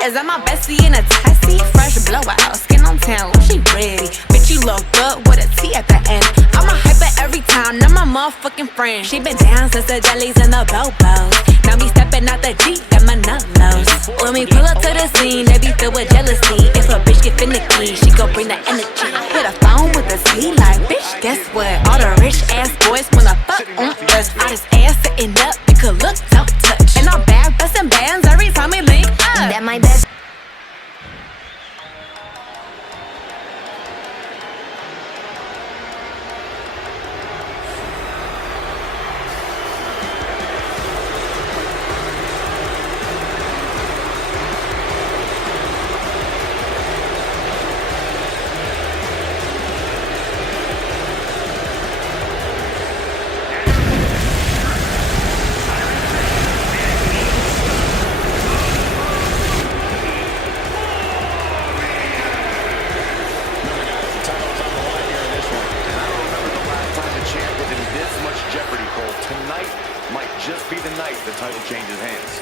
Is that my bestie in a tessie? Fresh blowout, skin on town, she ready. Bitch, you look good with a T at the end. I'm a hyper every time, now my motherfucking friend. She been down since the jellies and the bobos. Now me stepping out the Jeep and my nullos. When we pull up to the scene, they be filled with jealousy. If a bitch get finicky, she gon' bring the energy. Hit a phone with a T like, bitch, guess what? All the rich ass boys wanna fuck on us. All this ass sitting up, it could look, don't touch. And I'm back bustin' bands every time we link up. That my best. Just be the night the title changes hands.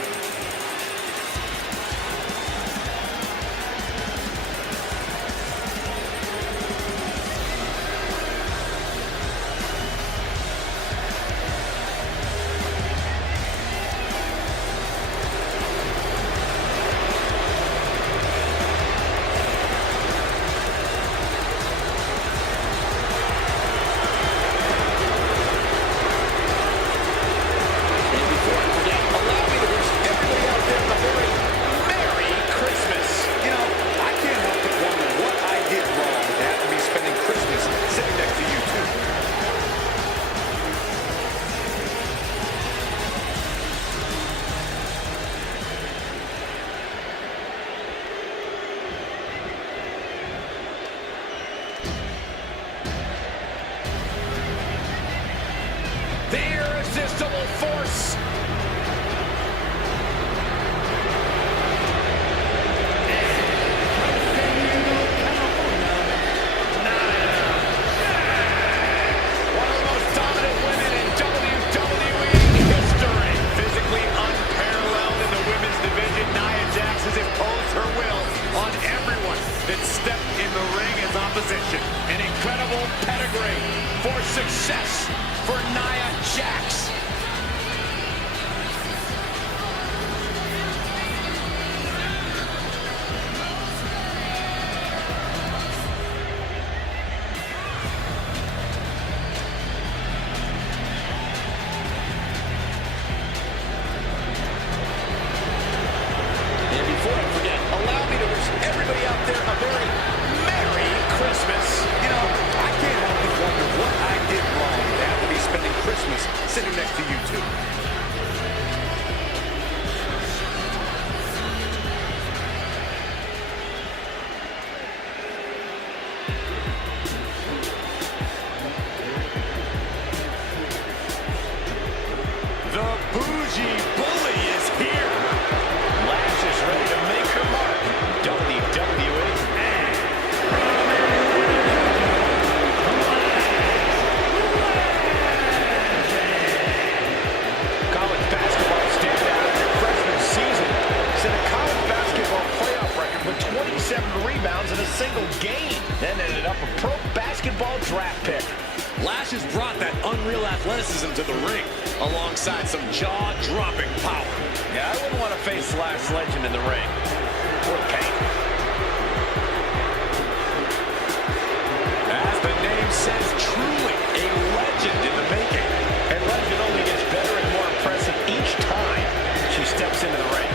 Allow me to wish incredible force. One of the most dominant women in WWE history. Physically unparalleled in the women's division, Nia Jax has imposed her will on everyone that stepped in the ring as opposition. An incredible pedigree for success for Nia Jax. And before I forget, allow me to wish everybody out there a very Merry Christmas. You know, I can't help but wonder what I did wrong to have to be spending Christmas sitting next to you two. The Bougie Bully is here. Lash is ready to make her mark. WWE. College basketball standout in their freshman season. Set a college basketball playoff record with 27 rebounds in a single game. Then ended up a pro basketball draft pick. Lash has brought that unreal athleticism to the ring, alongside some jaw-dropping power. Yeah, I wouldn't want to face Lash Legend in the ring. Poor pain. As the name says, truly a legend in the making. And Legend only gets better and more impressive each time she steps into the ring.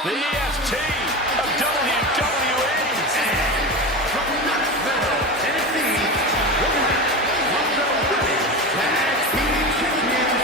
The EST of WWE. From Knoxville, Tennessee, the winner of the Women's Tag Team Champions,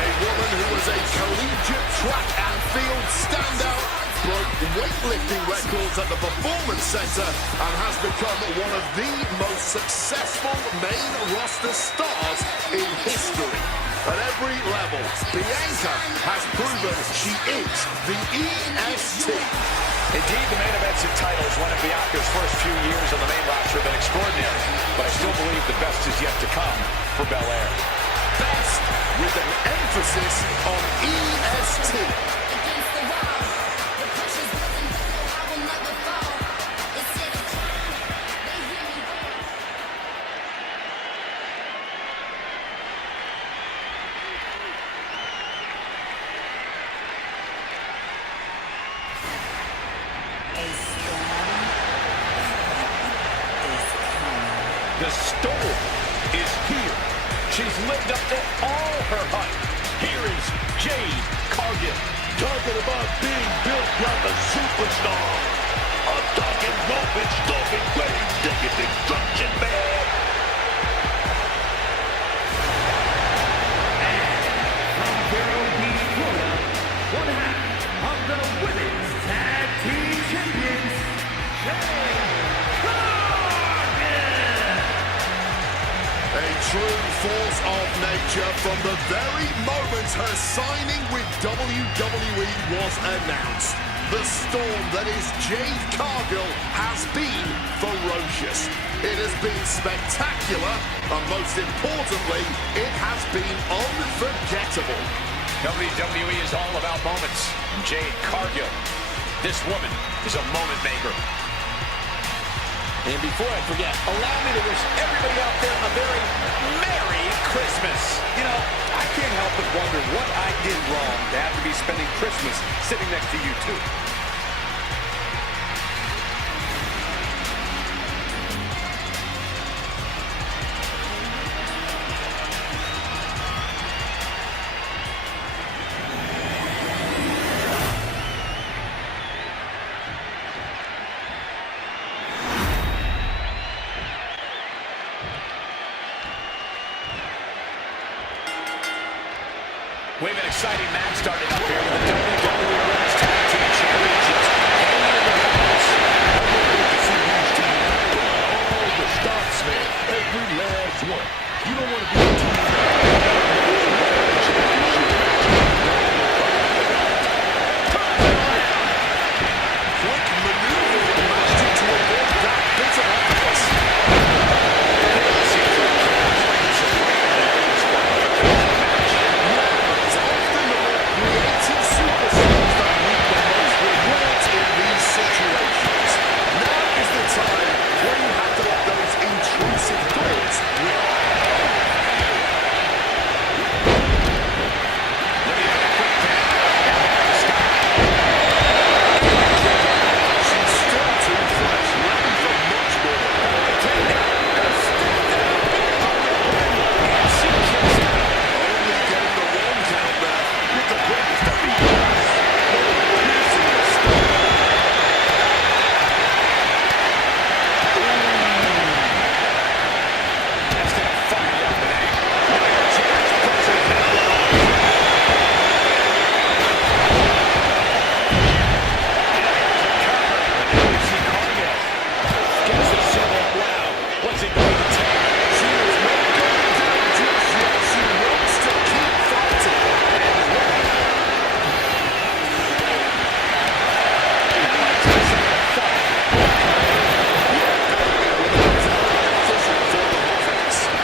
A woman who was a collegiate track and field standout, broke weightlifting records at the Performance Center and has become one of the most successful main roster stars in history. At every level, Bianca has proven she is the EST. Indeed, the main events and titles, one of Bianca's first few years on the main roster, have been extraordinary. But I still believe the best is yet to come for Belair. Best with an emphasis on EST. The storm is here. She's lived up to all her hype. Here is Jade Cargill. Talking about being built like a superstar. I'm talking rope stomping, grave digging destruction, man. from Vero Beach, Florida, one half of the Women's Tag Team Champions, Jade A true force of nature from the very moment her signing with WWE was announced. The storm that is Jade Cargill has been ferocious. It has been spectacular, and most importantly, it has been unforgettable. WWE is all about moments. Jade Cargill, this woman is a moment maker. And before I forget, allow me to wish everybody out there a very Merry Christmas. You know, I can't help but wonder what I did wrong to have to be spending Christmas sitting next to you two. We have an exciting match starting up here with the WWE Women's Tag Team Championships hanging in the balance. I'm ready to see these teams put all the stops, man. Every last one. You don't want to be a team championship match. Quick maneuvering managing to avoid that bit of offense. It's often the more creative superstars that reap the most rewards in these situations. Now is the time when you have to let those intrusive thoughts rip. She's still too fresh, ready for much more. Only getting the one count there with the greatest of ease. Piercing the stomach. That's going to fire you up today. Chance presses down low. Gets the show up loud. What's it going to take? She is not going down just yet. She wants to keep fighting.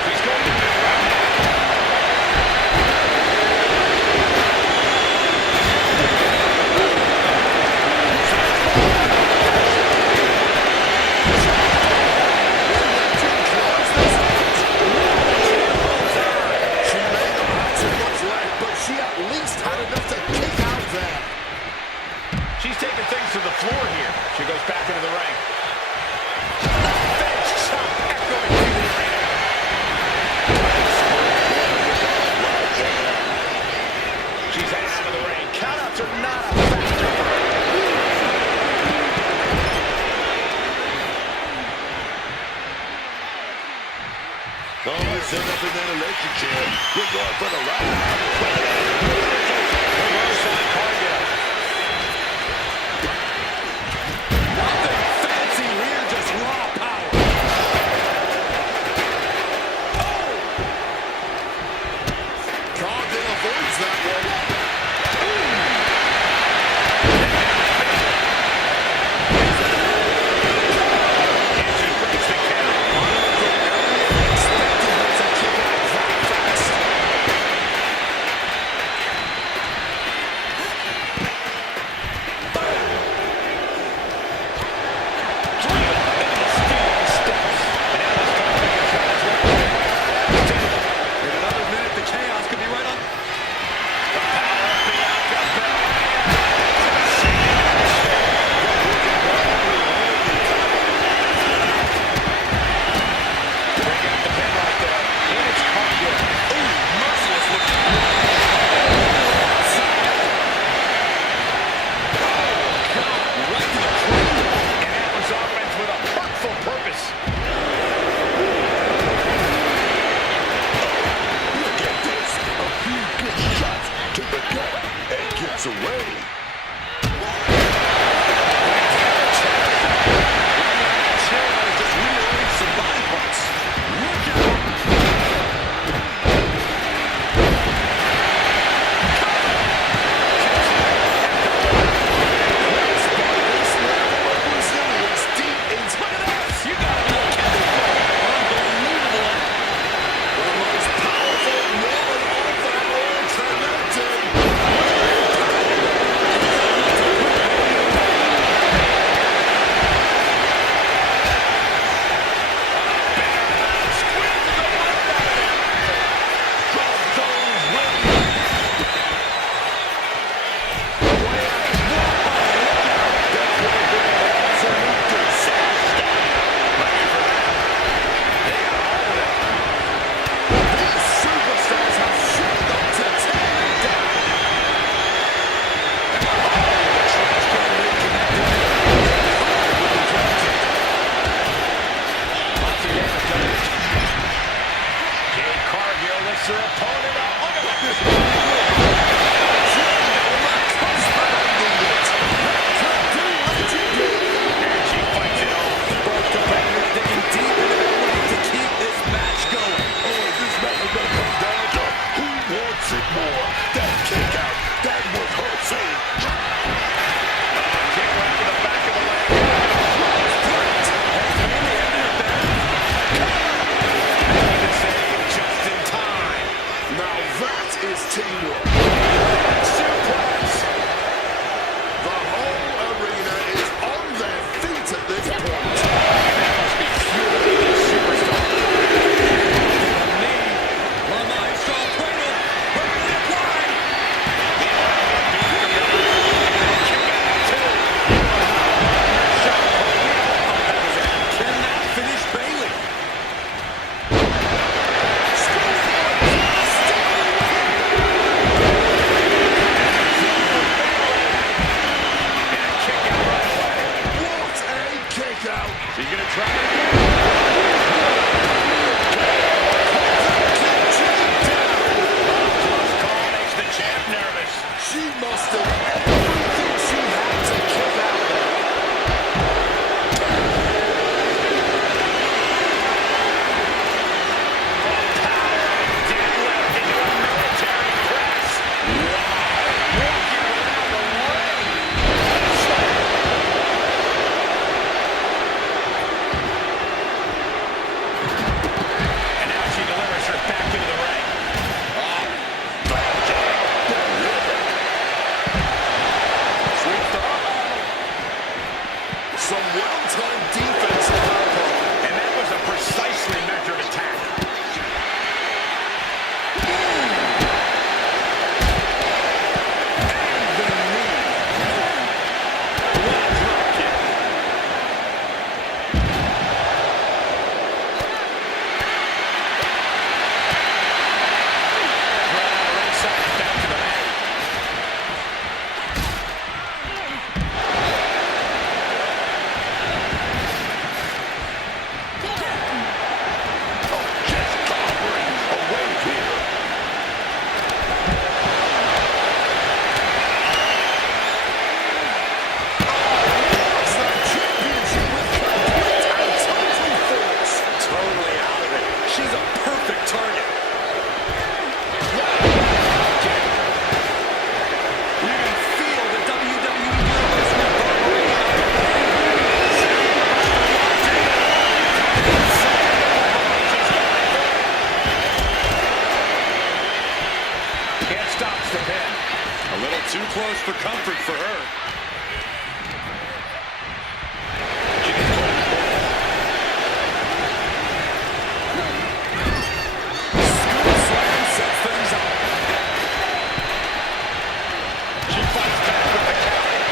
He's going to be right now. She may not have too much left, but she at least had enough to kick out there. She's taking things to the floor here. She goes back into the ring. Finish shot echoing through the arena. She's heading out of the ring. Countouts are not a factor for her. Only set up in that electric chair. We're going for the ride. Reverse on Cargill. Nothing fancy here, just raw power. Oh! Cargill avoids that one. And she breaks the count. Expected her to kick out that fast. In another minute, the chaos could be right on. Look at this. A few good shots to the gut and gets away. Just rearrange some body parts. Look out! Now that is teamwork. Suplex. The whole arena is on their feet at this point. That must be fueling this superstar. He's gonna try it again. Makes the champ nervous. She must have everything she had to kick out there. Deadlift into a military press. Walking around the ring. And now she delivers her back into the ring. Some well-timed defense on her part. And that was a precisely measured attack. And the knee. What a drop kick. Ringside, back to the mat. Lost that championship with complete and total force. Totally out of it. She's a perfect target. You can feel the WWE Universe reverberating. Can't stop the pin. A little too close for comfort for her. Scoop slam sets things up. She fights back with the counter.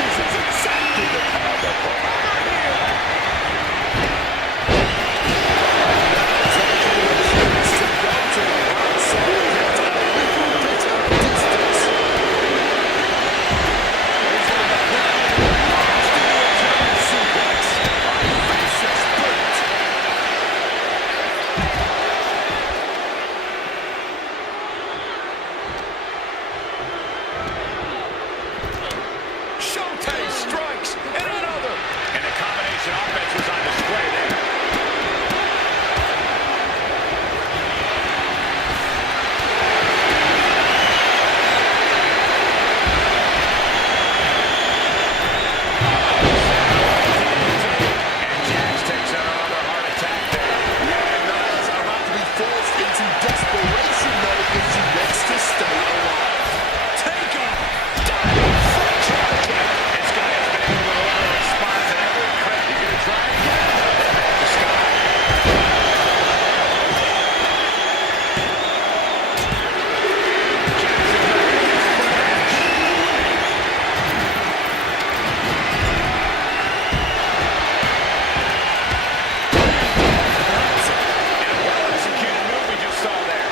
This is exactly the kind of Showtime strikes and another. And the combination offense was on display there. And Jax takes out another heart attack there. Nyla's about to be forced into desperation mode if she wants to stay alive. Take off. And Sky has been able to deliver a response at every crack. He's going to try it again. Back to Sky. And a well-executed move we just saw there.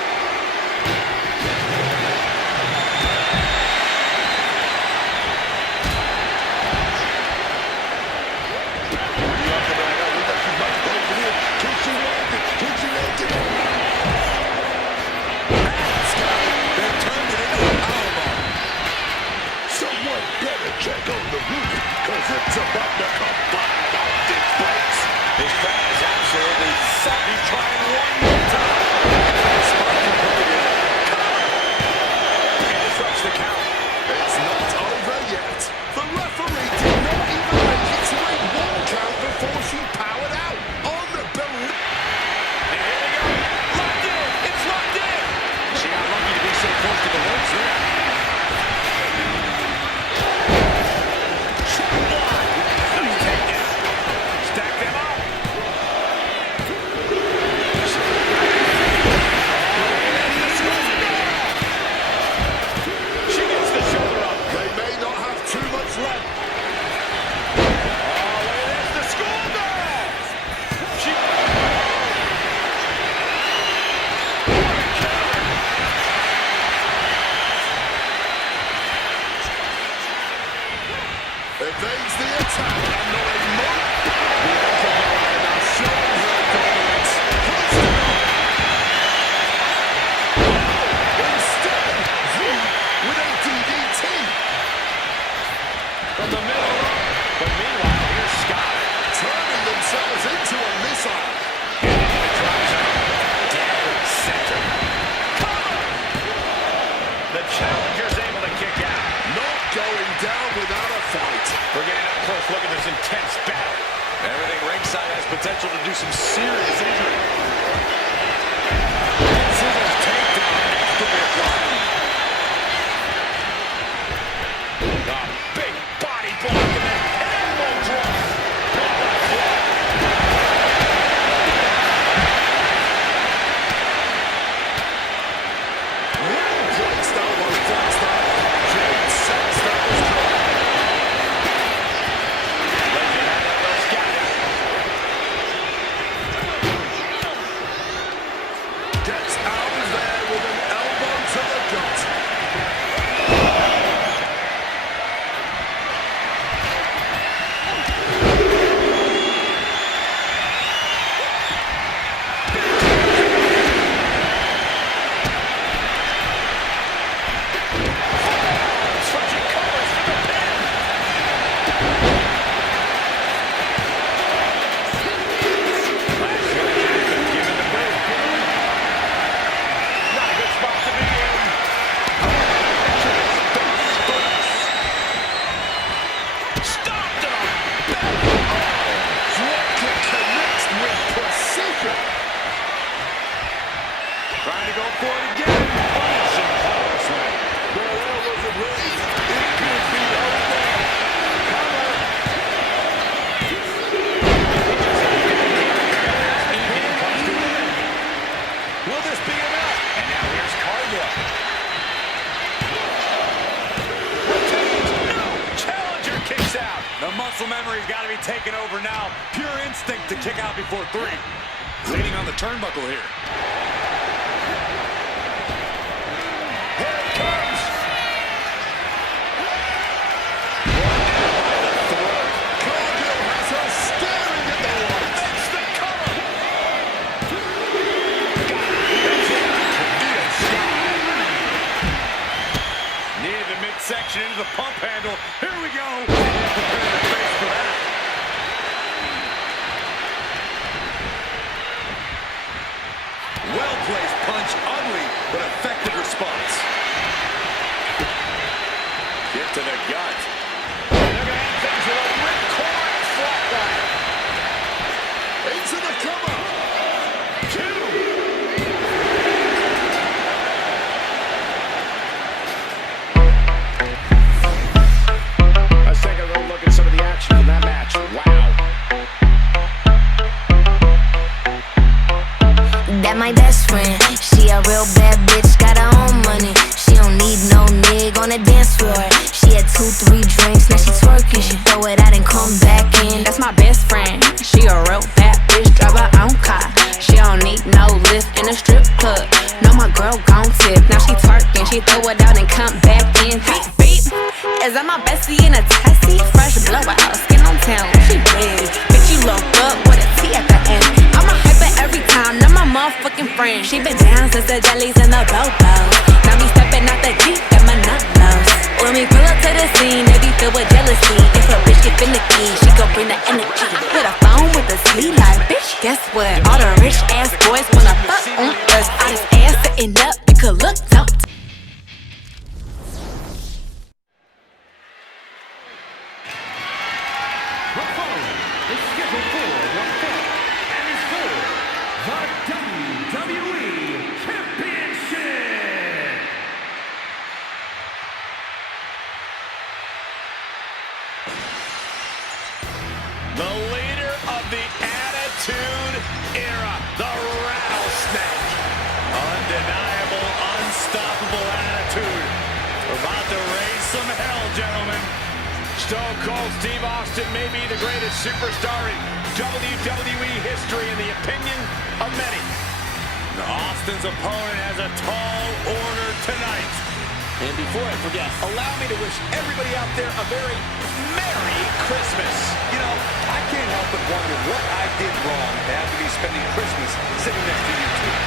Someone better check on the roof, cause it's about to come flying off this place. His crowd is absolutely set. He's trying one more time. Smart completed. Cover. And disrupts the evades the attack and not a mark. The anchor barrier now showing her dominance. Instead, with a DDT. From the middle rope. But meanwhile, here's Scott. Turning themselves into a missile. Dead center. The challenger's able to kick out. Not going down without a fight. We're getting up close look at this intense battle. Everything ringside has potential to do some serious injury. Scissors takedown after the applied. A big body block and then elbow drop. Placed elbow first up. Jade sets that as well. Gets out of there with an elbow to the gut. Trying to go for it again. Punishing power slam. Well, that was a raise. It could be over. Cover. Will this be enough? And now here's Cargill. No! Challenger kicks out. The muscle memory's got to be taken over now. Pure instinct to kick out before 3. Leaning on the turnbuckle here. Here it comes. Cargill has her staring at the light. Makes the cover. Needed the midsection into the pump handle. Here we go. Prepare the face for that. Well-placed punch, ugly, but effective response. Kick to the gut. They're going to end things with a ripcord flatline. Into the cover. 2. Let's take a little look at some of the action from that match. Wow. That my best friend. She a real bad bitch, got her own money. She don't need no nigga on the dance floor. She had 2-3 drinks, now she twerking. She throw it out and come back in. That's my best friend. She a real bad bitch, drive her own car. She don't need no lift in a strip club. No, my girl gon' tip. Now she twerking, she throw it out and come back in. Beep, beep. Is that my bestie in a tessie? Fresh blowout, skin on town, she red. Bitch, you look up with a T at the end. I'm a hyper every time, not my motherfucking friend. She been down since the jellies and the bobos. Now me stepping out the Jeep and my nut blows. When we pull up to the scene, they be filled with jealousy. If a bitch get finicky, she gon' bring the energy. Hit a phone with a sleep like, bitch, guess what? All the rich ass boys wanna fuck on us. All this ass sitting up, you could look dumped. The following is scheduled for one fall and is for the WWE Championship. The leader of the Attitude Era, the Rattlesnake. Undeniable, unstoppable attitude. We're about to raise some hell, gentlemen. Stone Cold Steve Austin may be the greatest superstar in WWE history in the opinion of many. Austin's opponent has a tall order tonight. And before I forget, allow me to wish everybody out there a very Merry Christmas. You know, I can't help but wonder what I did wrong to have to be spending Christmas sitting next to you two.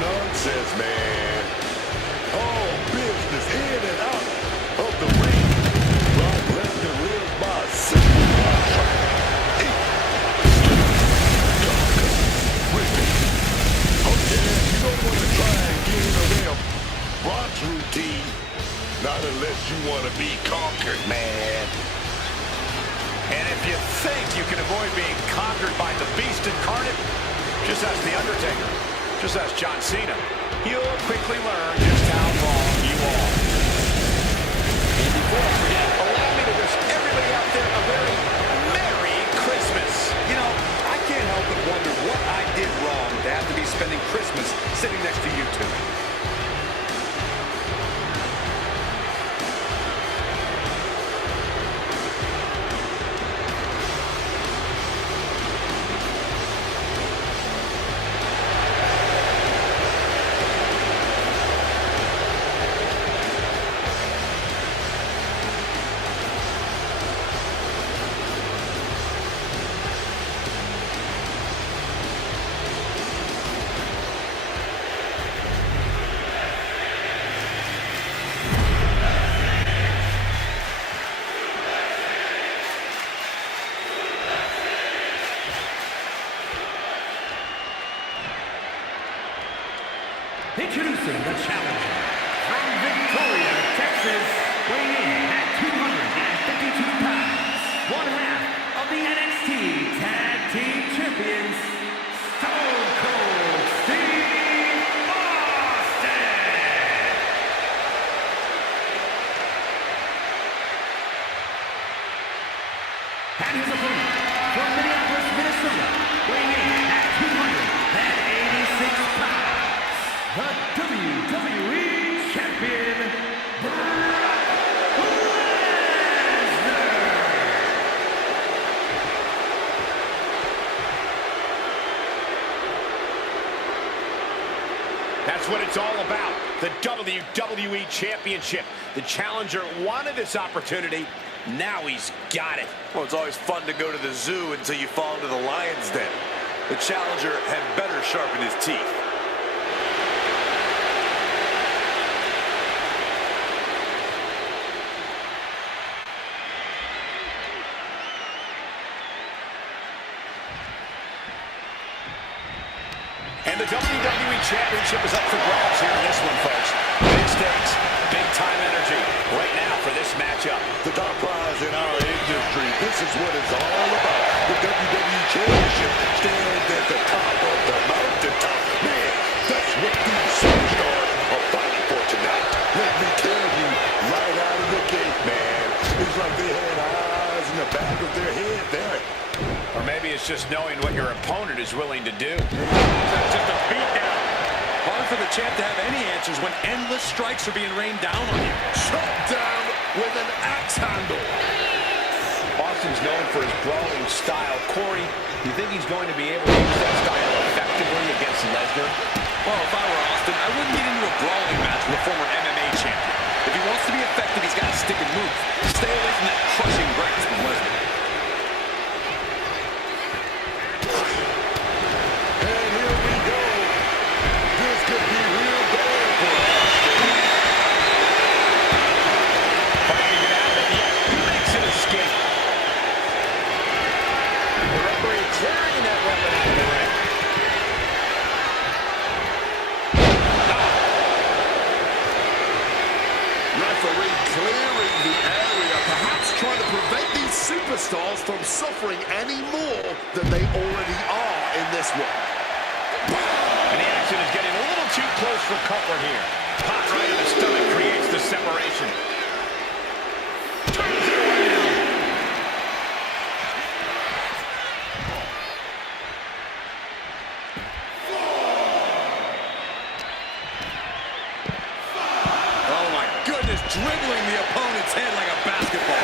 Nonsense, man. All business in and out of the ring. Brock Lesnar lives by a simple contract. Okay, you don't want to try and get in the way of Brock's routine. Not unless you want to be conquered, man. And if you think you can avoid being conquered by the Beast incarnate, just ask The Undertaker. Just ask John Cena. You'll quickly learn just how wrong you are. And before I forget, allow me to wish everybody out there a very Merry Christmas. You know, I can't help but wonder what I did wrong to have to be spending Christmas sitting next to you two. Introducing the challenger from Victoria, Texas, weighing in at 252 pounds, one half of the NXT Tag Team Champions, Stone Cold Steve Austin. And his opponent from Minneapolis, Minnesota, weighing in at 286 pounds. The WWE Champion, Brock Lesnar. That's what it's all about. The WWE Championship. The challenger wanted this opportunity. Now he's got it. Well, it's always fun to go to the zoo until you fall into the lion's den. The challenger had better sharpen his teeth. And the WWE Championship is up for grabs here in this one, folks. Big stakes, big time energy right now for this matchup. The top prize in our industry. This is what it's all about. The WWE Championship stands at the top of the mountaintop. Man, that's what these superstars are fighting for tonight. Let me tell you, right out of the gate, man. It's like they had eyes in the back of their head there. Or maybe it's just knowing what your opponent is willing to do. That's just a beatdown. Hard for the champ to have any answers when endless strikes are being rained down on you. Shot down with an axe handle. Austin's known for his brawling style. Corey, do you think he's going to be able to use that style effectively against Lesnar? Well, if I were Austin, I wouldn't get into a brawling match with a former MMA champion. If he wants to be effective, he's got to stick and move. Stay away from that crushing grasp of Lesnar. superstars from suffering any more than they already are in this one. And the action is getting a little too close for comfort here. Pot right in the stomach creates the separation. Turns it around. Oh my goodness, dribbling the opponent's head like a basketball.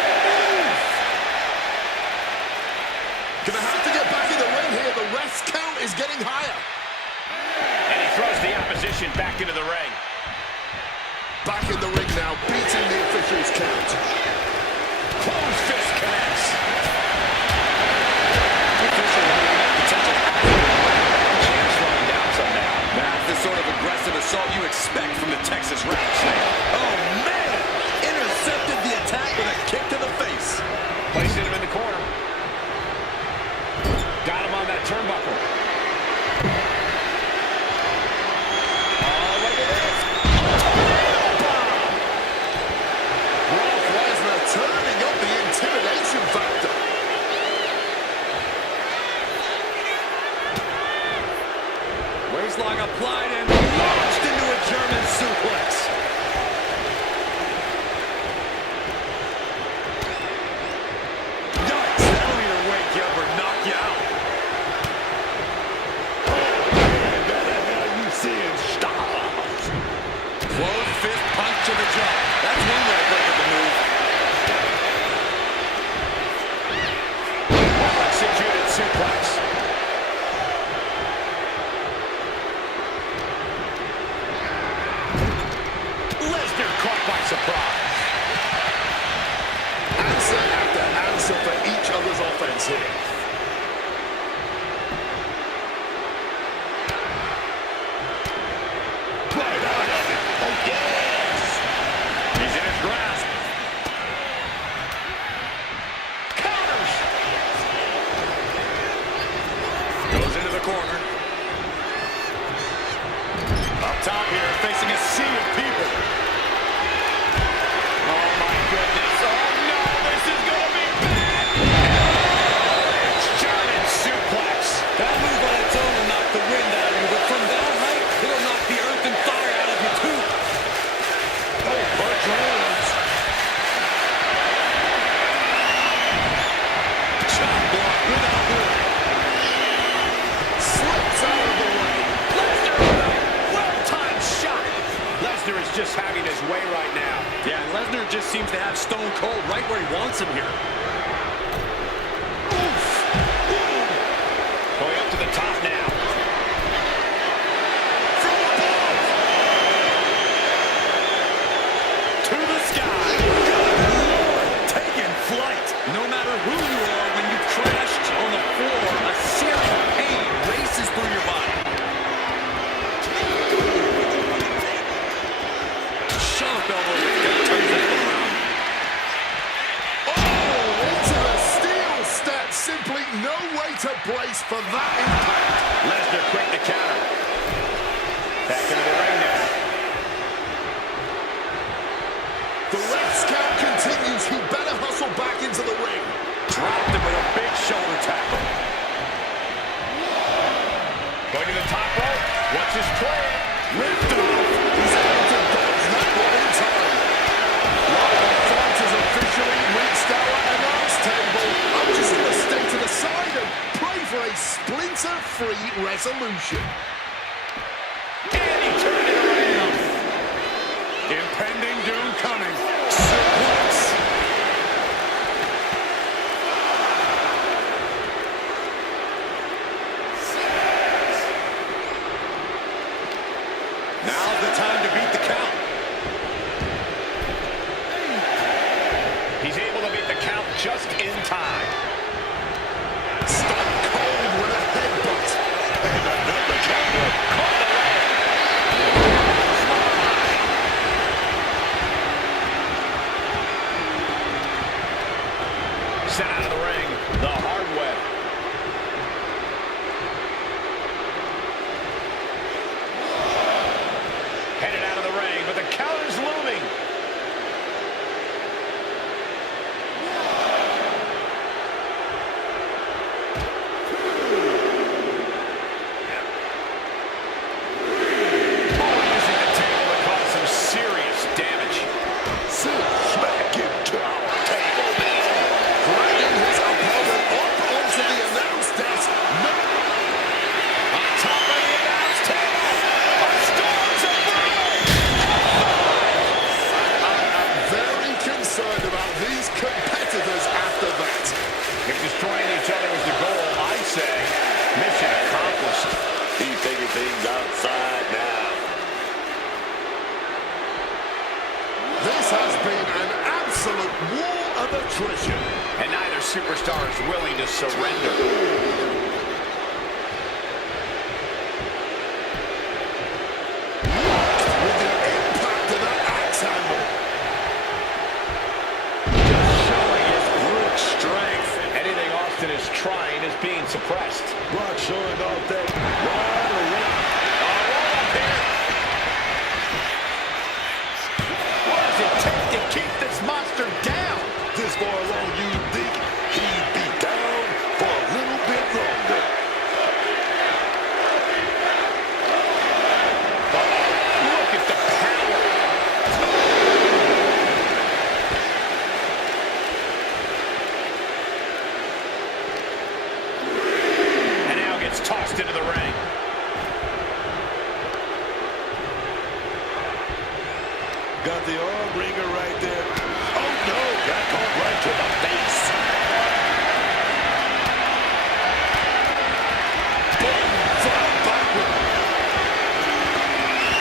Gonna have to get back in the ring here. The ref's count is getting higher. And he throws the opposition back into the ring. Back in the ring now, beating the official's count. Closed fist connects. The official looking at potential hazard. Champ slowing down some now. That's the sort of aggressive assault you expect from the Texas rattlesnake. Oh man! Intercepted the attack with a kick to the face. Placing him in the corner. Got him on that turnbuckle. Oh, look at this. Brock Lesnar turning up the intimidation factor. Waistlock applied and launched into a German suplex. Yikes! That'll either wake you up or knock you out. Closed fist punch to the jaw. That's one way to break up the move. Executed suplex. Lesnar caught by surprise. Answer after answer for each other's offense here. Right out of it. Oh, yes. He's in his grasp. Counters. Goes into the corner. Up top here, facing a sea of people. Oh, my goodness. Oh, no. This is going to be bad. German suplex. That move on its own will knock the wind out of you, but from that height, it'll knock the earth and fire out of you too. Oh, Burt Reynolds. Chop block without warning. Slips out of the way. Lesnar with a well-timed shot. Lesnar is just having his way right now. Yeah, and Lesnar just seems to have Stone Cold right where he wants him here. Going up to the top now. From above. To the sky. Good Lord, taking flight. No matter who you are, when you crash on the floor, a searing pain races through your body. Sharp elbow that turns that around. Oh, into the steel step. Simply no way to brace for that impact. Lesnar quick to counter. Back into the ring now. The ref's count continues. He better hustle back into the ring. Dropped him with a big shoulder tackle. Going to the top rope. What's his plan? Lift off. He's able to dodge that one in time. While the fight has officially reached our announce table, I'm just going to stay to the side and pray for a splinter-free resolution. And he turned it around. Impending doom coming. Suplex. Now's the time to beat the count. He's able to beat the count just in time. Stone Cold with a headbutt. And another counter. Caught the leg. superstar is willing to surrender. With the impact of that axe handle. Just showing his brute strength. Anything Austin is trying is being suppressed. Brock showing off that wide away. What does it take to keep this monster down? This far along, you think he'd be down for a little bit longer. Look at the power. And now gets tossed into the ring. Got the arm wringer right there. Oh no, got caught right to the face. Boom, front backward.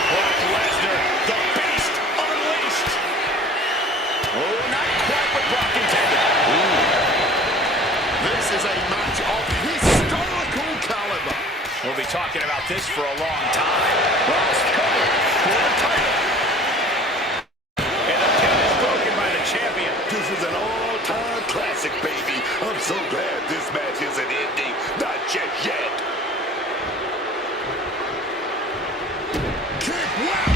Brock Lesnar, the beast unleashed. Oh, not quite what Brock intended. This is a match of historical caliber. We'll be talking about this for a long time. Brock's covered for the title. And the pin is broken by the champion. This is an all-time classic, baby. I'm so glad this match isn't ending. Not just yet. Kick, wow!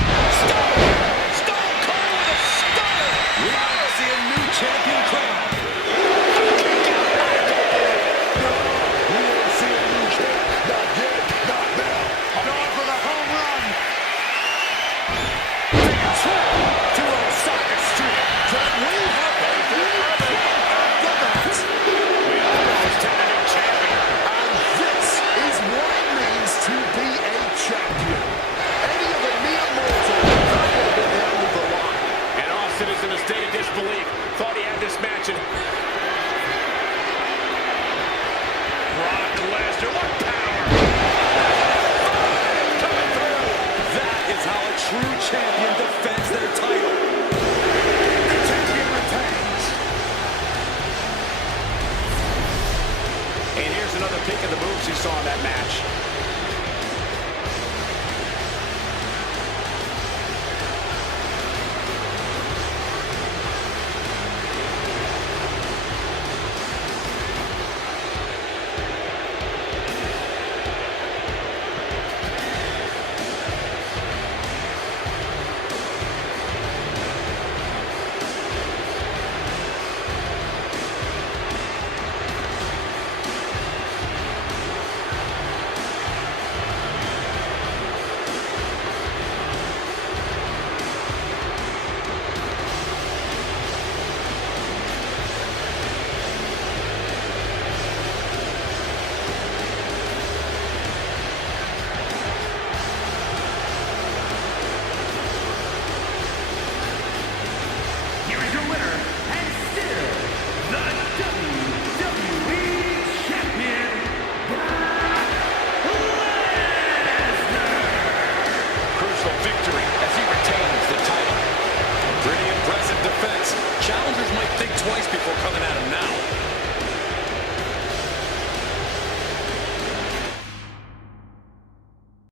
Stone Cold with a stunner. We are see a new champion crown. We ain't seeing a new champ. Not yet. Not now. Going for the home run. To Osaka Street. Can we have a replay of the match? We almost had a new champion. And this is what it means to be a champion. Any other mere mortal, that would have been the end of the line. And Austin is in a state of disbelief. Thought he had this match in. Brock Lesnar, what power! Coming through. That is how a true champion defends their title. The champion retains. And here's another peek of the moves he saw in that match.